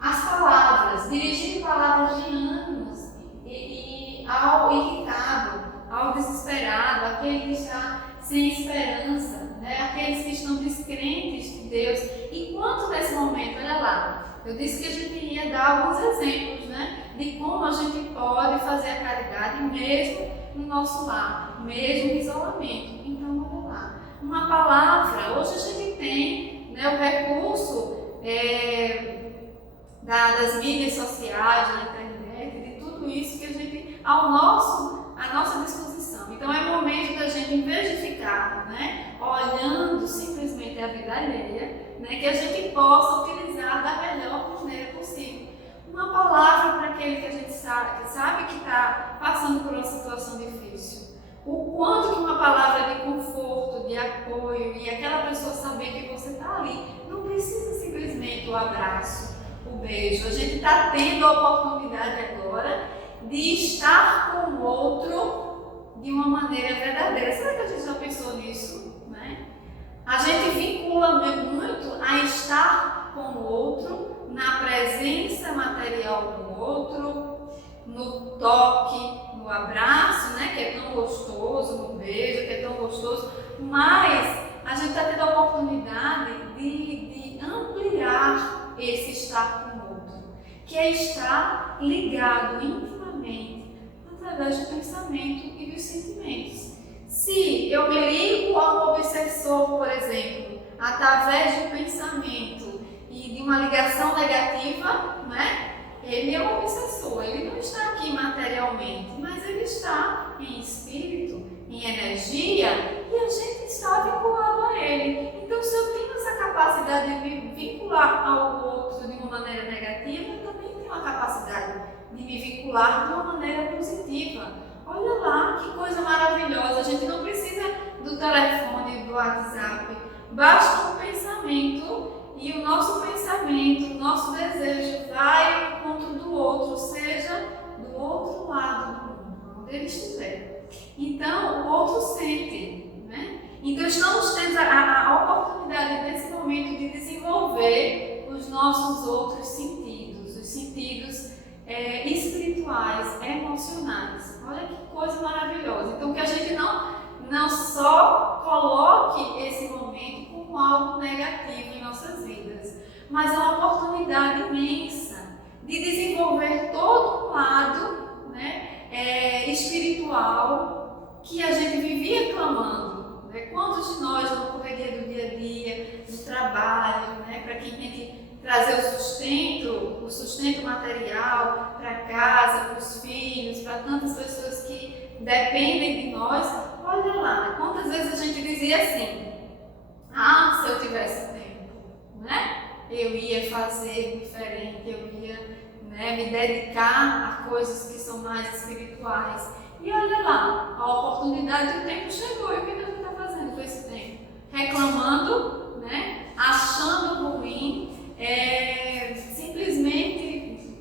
As palavras, dirigir palavras de ânimos e ao irritado, ao desesperado, aquele que está sem esperança, né? Aqueles que estão descrentes de Deus. E quanto nesse momento, olha lá, eu disse que a gente ia dar alguns exemplos, né, de como a gente pode fazer a caridade mesmo no nosso lar, mesmo no isolamento. Então, olha lá, uma palavra, hoje a gente tem, né, o recurso das mídias sociais, da internet, de tudo isso que a gente, à nossa disposição. Então é momento da gente, em vez de ficar, né, olhando simplesmente a vida alheia, né, que a gente possa utilizar da melhor maneira possível. Uma palavra para aquele que a gente sabe que está passando por uma situação difícil. O quanto que uma palavra de conforto, de apoio, e aquela pessoa saber que você está ali, não precisa simplesmente o abraço, o beijo. A gente está tendo a oportunidade agora de estar com o outro de uma maneira verdadeira. Será que a gente já pensou nisso? Né? A gente vincula muito a estar com o outro, na presença material do outro, no toque, no abraço, né, que é tão gostoso, no beijo, que é tão gostoso, mas a gente está tendo a oportunidade de ampliar esse estar com o outro, que é estar ligado intimamente através do pensamento e dos sentimentos. Se eu me ligo a um obsessor, por exemplo, através do pensamento e de uma ligação negativa, né? Ele é um obsessor, ele não está aqui materialmente, mas ele está em espírito, em energia, e a gente está vinculado a ele. Então, se eu tenho essa capacidade de me vincular ao outro de uma maneira negativa, eu também tenho a capacidade de me vincular de uma maneira positiva. Olha lá, que coisa maravilhosa, a gente não precisa do telefone, do WhatsApp, basta um pensamento. E o nosso pensamento, o nosso desejo vai ao encontro do outro, seja do outro lado do mundo, onde ele estiver. Então, o outro sente, né? Então, estamos tendo a oportunidade nesse momento de desenvolver os nossos outros sentidos, os sentidos espirituais, emocionais. Olha que coisa maravilhosa. Então, que a gente não só coloque esse momento como algo negativo em nossas vidas, mas é uma oportunidade imensa de desenvolver todo um lado, né, espiritual que a gente vivia clamando. Né? Quantos de nós no correria do dia a dia, do trabalho, né, para quem tem que trazer o sustento material para casa, para os filhos, para tantas pessoas que dependem de nós, olha lá, quantas vezes a gente dizia assim, se eu tivesse tempo, né, eu ia fazer diferente, eu ia, né, me dedicar a coisas que são mais espirituais. E olha lá, a oportunidade do tempo chegou, e o que a gente está fazendo com esse tempo? Reclamando, né, achando ruim, simplesmente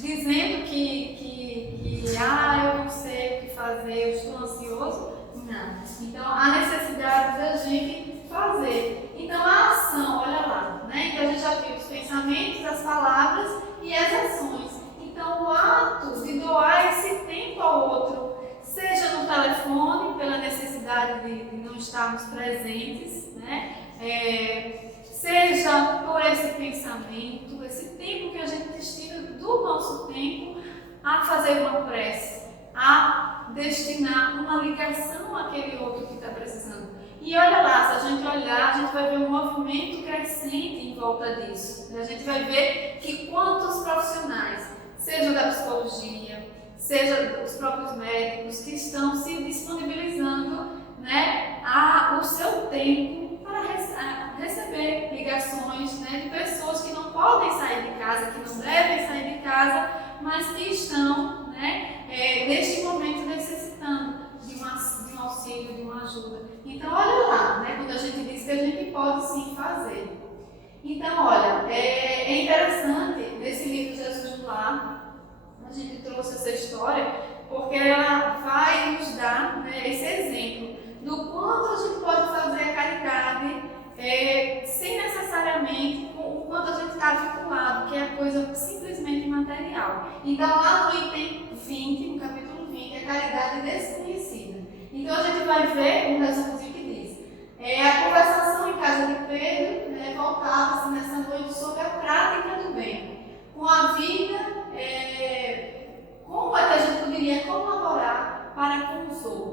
dizendo que eu não sei o que fazer, eu estou ansioso. Não. Então, há necessidade da gente fazer. Então, a ação, olha lá, né? Então, a gente já viu os pensamentos, as palavras e as ações. Então, o ato de doar esse tempo ao outro, seja no telefone, pela necessidade de não estarmos presentes, né? Seja por esse pensamento, esse tempo que a gente destina do nosso tempo a fazer uma prece, a destinar uma ligação àquele outro que está precisando. E olha lá, se a gente olhar, a gente vai ver um movimento crescente em volta disso. A gente vai ver que quantos profissionais, seja da psicologia, seja os próprios médicos, que estão se disponibilizando, né, o seu tempo para receber ligações, né, de pessoas que não podem sair de casa, que não devem sair de casa, mas que estão, né, neste momento necessitando de um auxílio, de uma ajuda. Então, olha lá, né, quando a gente diz que a gente pode sim fazer. Então, olha, é interessante nesse livro Jesus no Lar, a gente trouxe essa história, porque ela vai nos dar, né, esse exemplo do quanto a gente pode fazer a caridade sem necessariamente o quanto a gente está vinculado, que é a coisa simplesmente material. Então, lá no item 20, no capítulo 20, a caridade desconhecida. Então, a gente vai ver um resumozinho que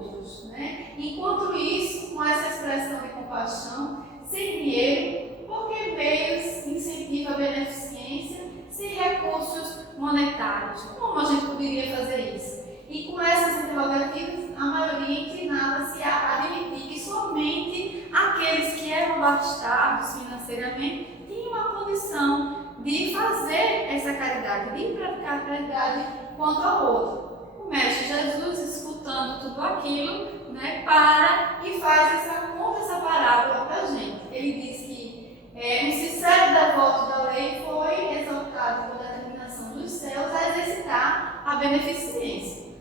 outros, né? Enquanto isso, com essa expressão de compaixão, sem dinheiro, por que meios incentivam a beneficência sem recursos monetários? Como a gente poderia fazer isso? E com essas interrogativas, a maioria inclinava-se a admitir que somente aqueles que eram abastados financeiramente tinham a condição de fazer essa caridade, de praticar a caridade quanto ao outro. O Mestre Jesus, escutando tudo aquilo, né, para e conta essa parábola para a gente. Ele diz que um sincero devoto da lei foi exaltado pela determinação dos céus a exercitar a beneficência.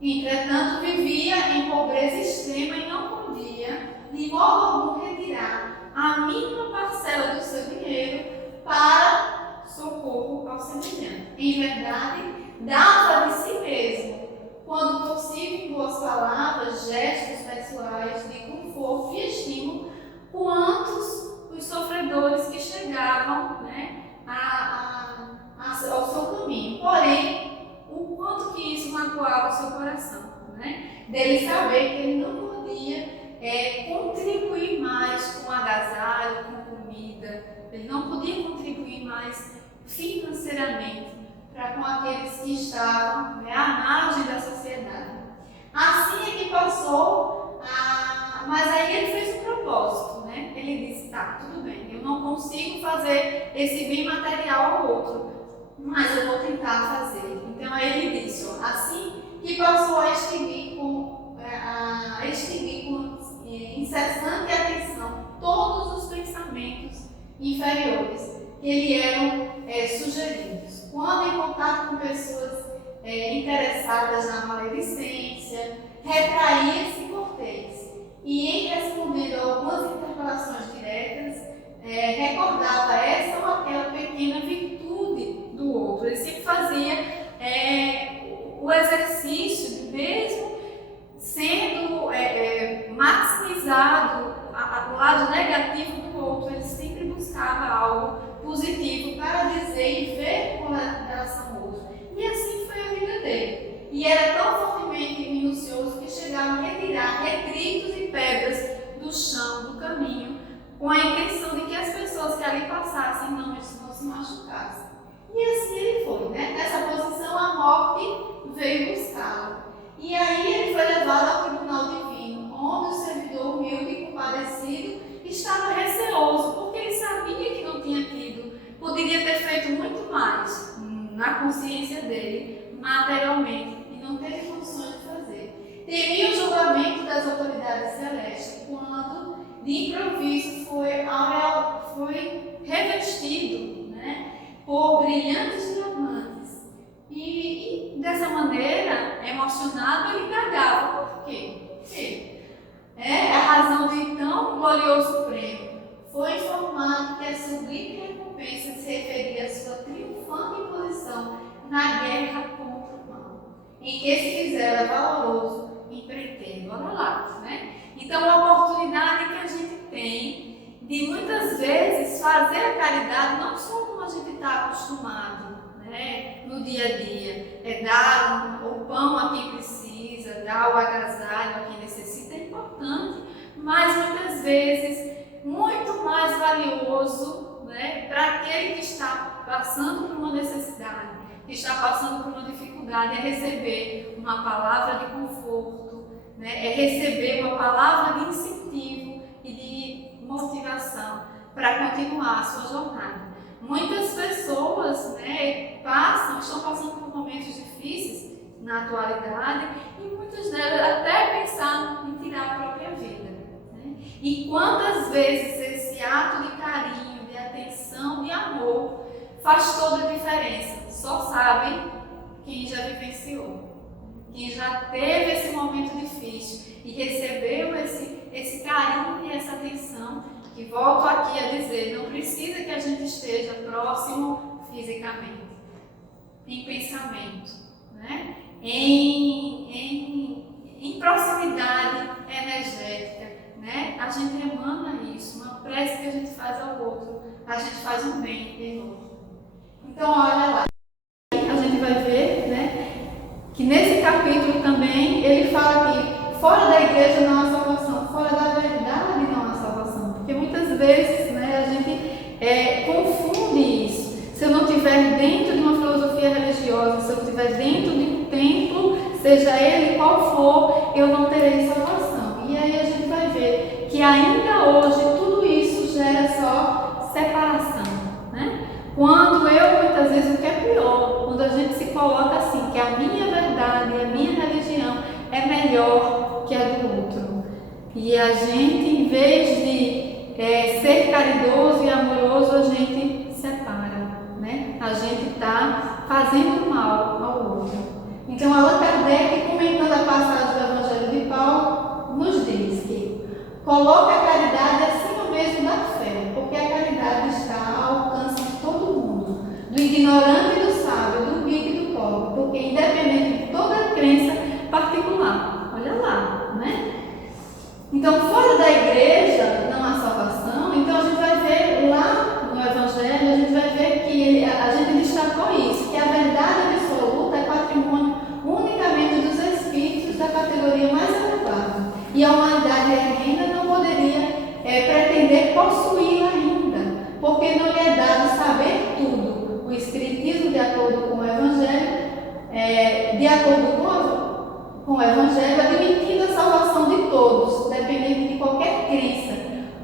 Entretanto, vivia em pobreza extrema e não podia, de modo algum, retirar a mínima parcela do seu dinheiro para socorro ao semelhante. Em verdade, dava de si mesmo, quando possível, em boas palavras, gestos pessoais de conforto e estímulo, quantos os sofredores que chegavam, né, ao seu caminho. Porém, o quanto que isso magoava o seu coração, né? Dele saber que ele não podia contribuir mais com agasalho, com comida, ele não podia contribuir mais financeiramente para com aqueles que estavam, né, à margem da sociedade. Assim é que passou mas aí ele fez um propósito, né? Ele disse, tá, tudo bem, eu não consigo fazer esse bem material ao outro, mas eu vou tentar fazer. Então aí ele disse, assim que passou a extinguir com incessante atenção todos os pensamentos inferiores que lhe eram sugeridos. Quando em contato com pessoas interessadas na maledicência, retraía-se cortês e, em respondendo a algumas interpelações diretas, recordava essa ou aquela pequena virtude do outro. Ele sempre fazia o exercício, mesmo sendo maximizado o lado negativo do outro, ele sempre buscava algo positivo para dizer e ver com relação ao outro. E assim foi a vida dele. E era tão fortemente minucioso que chegava a retirar retritos e pedras do chão, do caminho, com a intenção de que as pessoas que ali passassem não se machucassem. E assim ele foi, né? Nessa posição a morte veio buscá-lo. E aí ele foi levado ao tribunal divino, onde o servidor humilde e compadecido estava receoso, porque ele sabia que não tinha tido, poderia ter feito muito mais na consciência dele, materialmente, e não teve condições de fazer. Temia o julgamento das autoridades celestes, quando de improviso foi revestido, né, por brilhantes diamantes. E dessa maneira, emocionado, ele indagava. Por quê? A razão de tão glorioso prêmio. Foi informado que a sublime recompensa se referia à sua triunfante posição na guerra contra o mal, em que se fizera valoroso empreiteiro. Olha lá, né? Então, a oportunidade que a gente tem de muitas vezes fazer a caridade não só como a gente está acostumado, né, no dia a dia, dar o pão a quem precisa, dar o agasalho a quem necessita, é importante, mas muitas vezes muito mais valioso, né, para aquele que está passando por uma necessidade, que está passando por uma dificuldade, é receber uma palavra de conforto, né, é receber uma palavra de incentivo e de motivação para continuar a sua jornada. Muitas pessoas, né, estão passando por momentos difíceis na atualidade e muitas delas até pensam em tirar a própria vida. Né? E quantas vezes esse ato de carinho, de atenção, de amor faz toda a diferença? Só sabe quem já vivenciou, quem já teve esse momento difícil e recebeu esse carinho e essa atenção. E volto aqui a dizer, não precisa que a gente esteja próximo fisicamente, em pensamento, né? em proximidade energética, né? A gente emana isso, uma prece que a gente faz ao outro, a gente faz um bem em outro. Então, olha lá, a gente vai ver, né, que nesse capítulo também ele fala que fora igreja não há salvação, fora da verdade não há salvação. Porque muitas vezes, né, a gente confunde isso. Se eu não estiver dentro de uma filosofia religiosa, se eu estiver dentro de um templo, seja ele qual for, eu não terei salvação. E aí a gente vai ver que ainda hoje tudo isso gera só separação, né? Quando muitas vezes, o que é pior, quando a gente se coloca assim, que a minha verdade, a minha religião é melhor que a do outro. E a gente, em vez de ser caridoso e amoroso, a gente separa, né? A gente está fazendo mal ao outro. Então, Allan Kardec, comentando a passagem do Evangelho de Paulo, nos diz que coloca a caridade acima mesmo da fé, porque a caridade está ao alcance de todo mundo, do ignorante e do sábio, do rico e do pobre, porque independente de toda crença particular, olha lá, né? Então, fora da igreja não há salvação. Então a gente vai ver lá no Evangelho, a gente vai ver que a gente destacou isso, que a verdade absoluta é patrimônio unicamente dos espíritos da categoria mais elevada. E a humanidade ainda não poderia pretender possuí-la ainda, porque não lhe é dado saber tudo. O Espiritismo, de acordo com o Evangelho, de acordo com o Evangelho, admitindo a salvação de todos, dependendo de qualquer crença,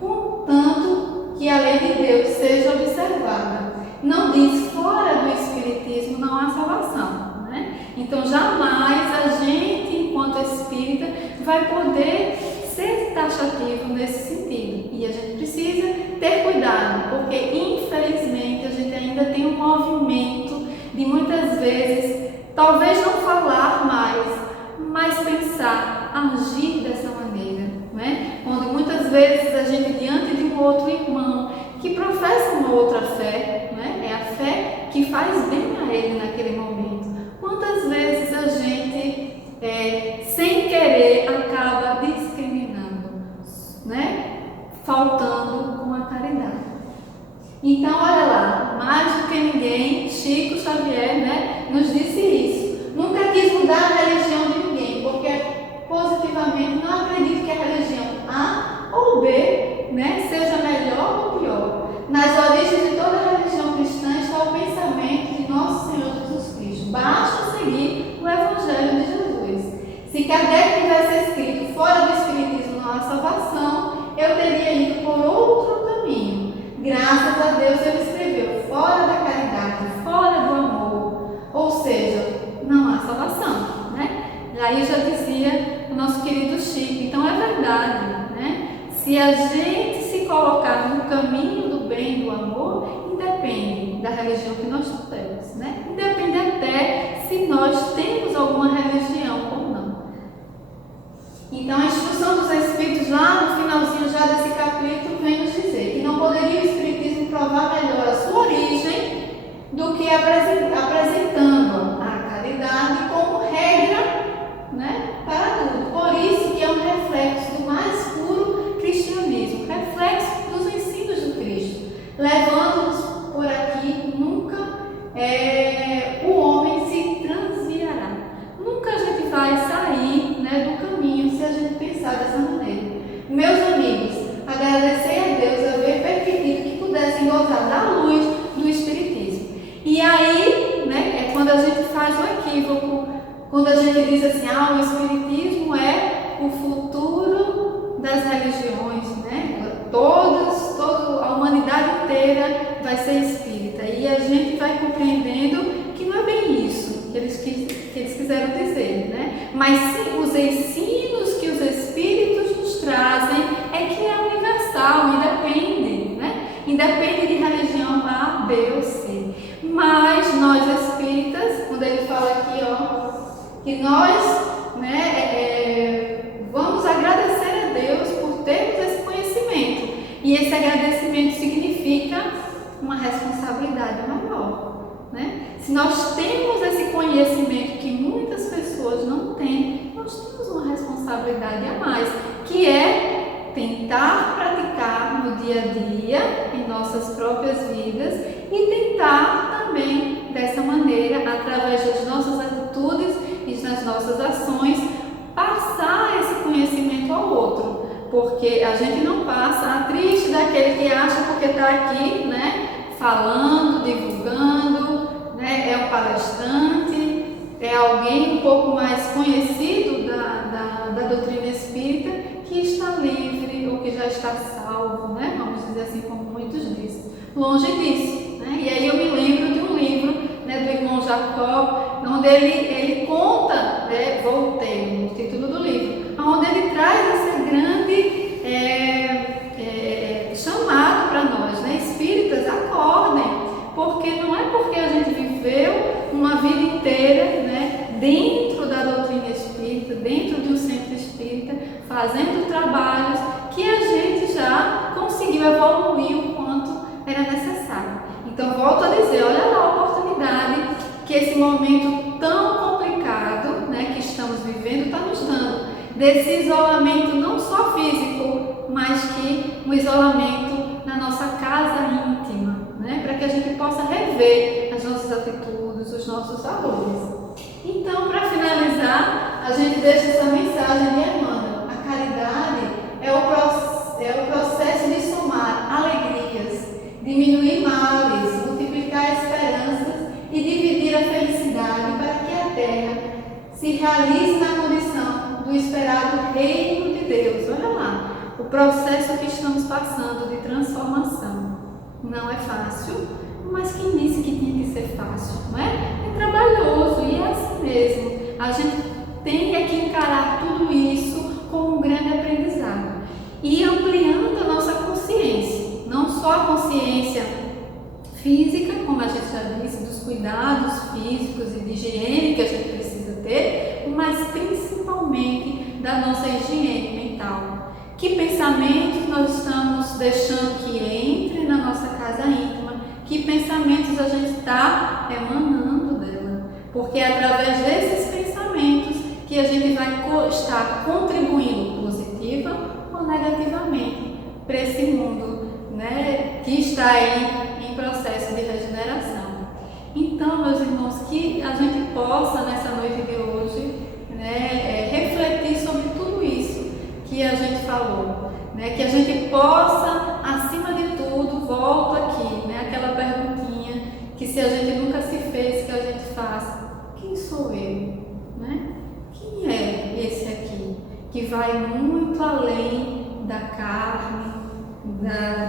contanto que a lei de Deus seja observada. Não diz fora do Espiritismo não há salvação, né? Então jamais a gente, enquanto espírita, vai poder ser taxativo nesse sentido. E a gente precisa ter cuidado, porque infelizmente a gente ainda tem um movimento de muitas vezes, talvez não falar mais, mas pensar, agir dessa maneira, né? Quando muitas vezes a gente, diante de um outro irmão que professa uma outra fé, né? É a fé que faz bem a ele naquele momento. Quantas vezes a gente, sem querer, acaba discriminando, né? Faltando com a caridade. Então, olha lá, mais do que ninguém, Chico Xavier, né, nos disse isso. Nunca quis mudar a religião de ninguém, porque positivamente não acredito que a religião A ou B, né, seja melhor ou pior. Nas origens de toda a religião cristã está o pensamento de nosso Senhor Jesus Cristo. Basta seguir o Evangelho de Jesus. Se Kardec tivesse escrito fora do Espiritismo não há salvação, eu teria ido por outro caminho. Graças a Deus ele escreveu fora da caridade, fora do amor, ou seja, não há salvação, né? Aí já dizia o nosso querido Chico. Então é verdade, né? Se a gente se colocar no caminho do bem, do amor, independe da religião que nós temos, né? Independe até se nós temos alguma religião ou não. Então a instrução dos Espíritos lá no finalzinho já desse capítulo vem nos dizer que não poderia o Espiritismo provar melhor a sua origem do que apresentando a caridade como regra, né, para tudo. Por isso que é um reflexo do mais puro cristianismo, reflexo dos ensinos do Cristo, levando-nos por aqui. Nunca o homem se transviará, nunca a gente vai sair, né, do caminho se a gente pensar dessa maneira. Meus amigos, agradecer a Deus haver permitido que pudessem gozar da luz do Espiritismo. E aí, né, é quando a gente faz o equívoco, quando a gente diz assim, o Espiritismo é o futuro das religiões, né? Toda a humanidade inteira vai ser espírita. E a gente vai compreendendo que não é bem isso que eles quiseram dizer, né? Mas sim, os ensinos que os Espíritos nos trazem é que é universal, independe, né? Independe de religião A, B ou C. Mas nós espíritas, quando ele fala aqui, que nós, né, vamos agradecer a Deus por termos esse conhecimento. E esse agradecimento significa uma responsabilidade maior, né? Se nós temos esse conhecimento que muitas pessoas não têm, nós temos uma responsabilidade a mais, que é tentar praticar no dia a dia, em nossas próprias vidas, e tentar também, dessa maneira, através das nossas atitudes e das nossas ações, passar esse conhecimento porque a gente não passa triste daquele que acha porque está aqui, né, falando, divulgando, né, é um palestrante, é alguém um pouco mais conhecido da doutrina espírita que está livre ou que já está salvo, né, vamos dizer assim, como muitos dizem. Longe disso, né? E aí eu me lembro de um livro, né, do irmão Jacó, onde ele conta, né, Voltei, o título do livro, onde ele traz esse grande chamado para nós, né? Espíritas, acordem, porque não é porque a gente viveu uma vida inteira, né, dentro da doutrina espírita, dentro de um centro espírita, fazendo trabalhos, que a gente já conseguiu evoluir o quanto era necessário. Então, volto a dizer, olha lá a oportunidade que esse momento tão complicado, né, que estamos vivendo está nos dando, desse isolamento não só físico, mas que um isolamento na nossa casa íntima, né, para que a gente possa rever as nossas atitudes, os nossos valores. Então, para finalizar, a gente deixa essa mensagem de Emmanuel. A caridade é o processo de somar alegrias, diminuir males, multiplicar esperanças e dividir a felicidade para que a terra se realize na condição do esperado reino de Deus. Olha lá, o processo que estamos passando de transformação não é fácil, mas quem disse que tinha que ser fácil, não é? É trabalhoso e é assim mesmo. A gente tem que encarar tudo isso como um grande aprendizado e ampliando a nossa consciência, não só a consciência física, como a gente já disse, dos cuidados físicos e de higiene que a gente precisa ter, mas principalmente da nossa higiene mental. Que pensamentos nós estamos deixando que entre na nossa casa íntima? Que pensamentos a gente está emanando dela? Porque é através desses pensamentos que a gente vai estar contribuindo positiva ou negativamente para esse mundo, né, que está aí em processo de regeneração. Então, meus irmãos, que a gente possa nessa noite de hoje, né, refletir sobre tudo isso que a gente falou, né, que a gente possa, acima de tudo, volto aqui, né, aquela perguntinha que se a gente nunca se fez, que a gente faça: quem sou eu? Né? Quem é esse aqui? Que vai muito além da carne,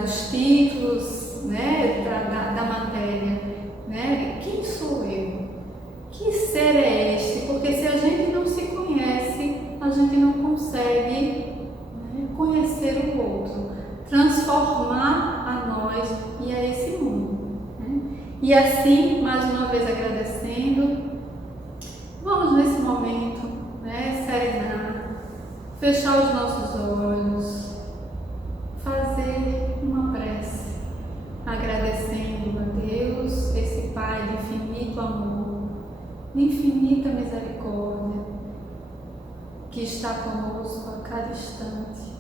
dos títulos, né, da matéria, né? Quem sou eu? Que ser é este? Porque se a gente não se conhece, a gente não consegue, né, conhecer o outro, transformar a nós e a esse mundo, né? E assim, mais uma vez agradecendo, vamos nesse momento, né, serenar, fechar os nossos olhos, fazer uma prece, agradecendo a Deus, esse Pai de infinito amor, de infinita misericórdia, que está conosco a cada instante.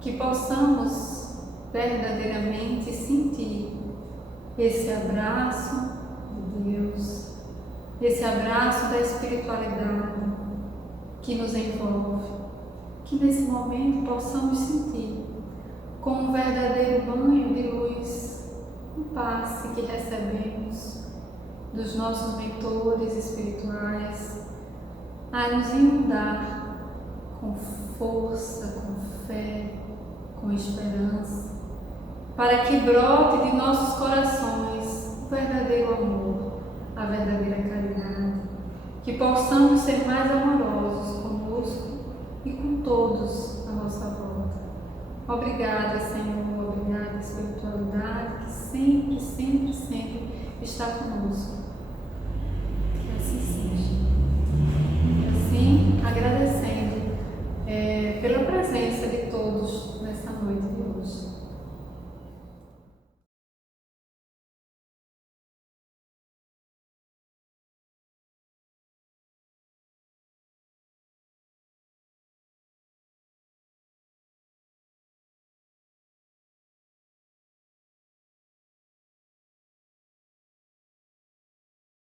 Que possamos verdadeiramente sentir esse abraço de Deus, esse abraço da espiritualidade que nos envolve. Que nesse momento possamos sentir como um verdadeiro banho de luz, um passe que recebemos dos nossos mentores espirituais, a nos inundar com força, com fé, com esperança, para que brote de nossos corações o verdadeiro amor, a verdadeira caridade, que possamos ser mais amorosos conosco e com todos à nossa volta. Obrigada, Senhor, obrigada, espiritualidade, que sempre, sempre, sempre está conosco.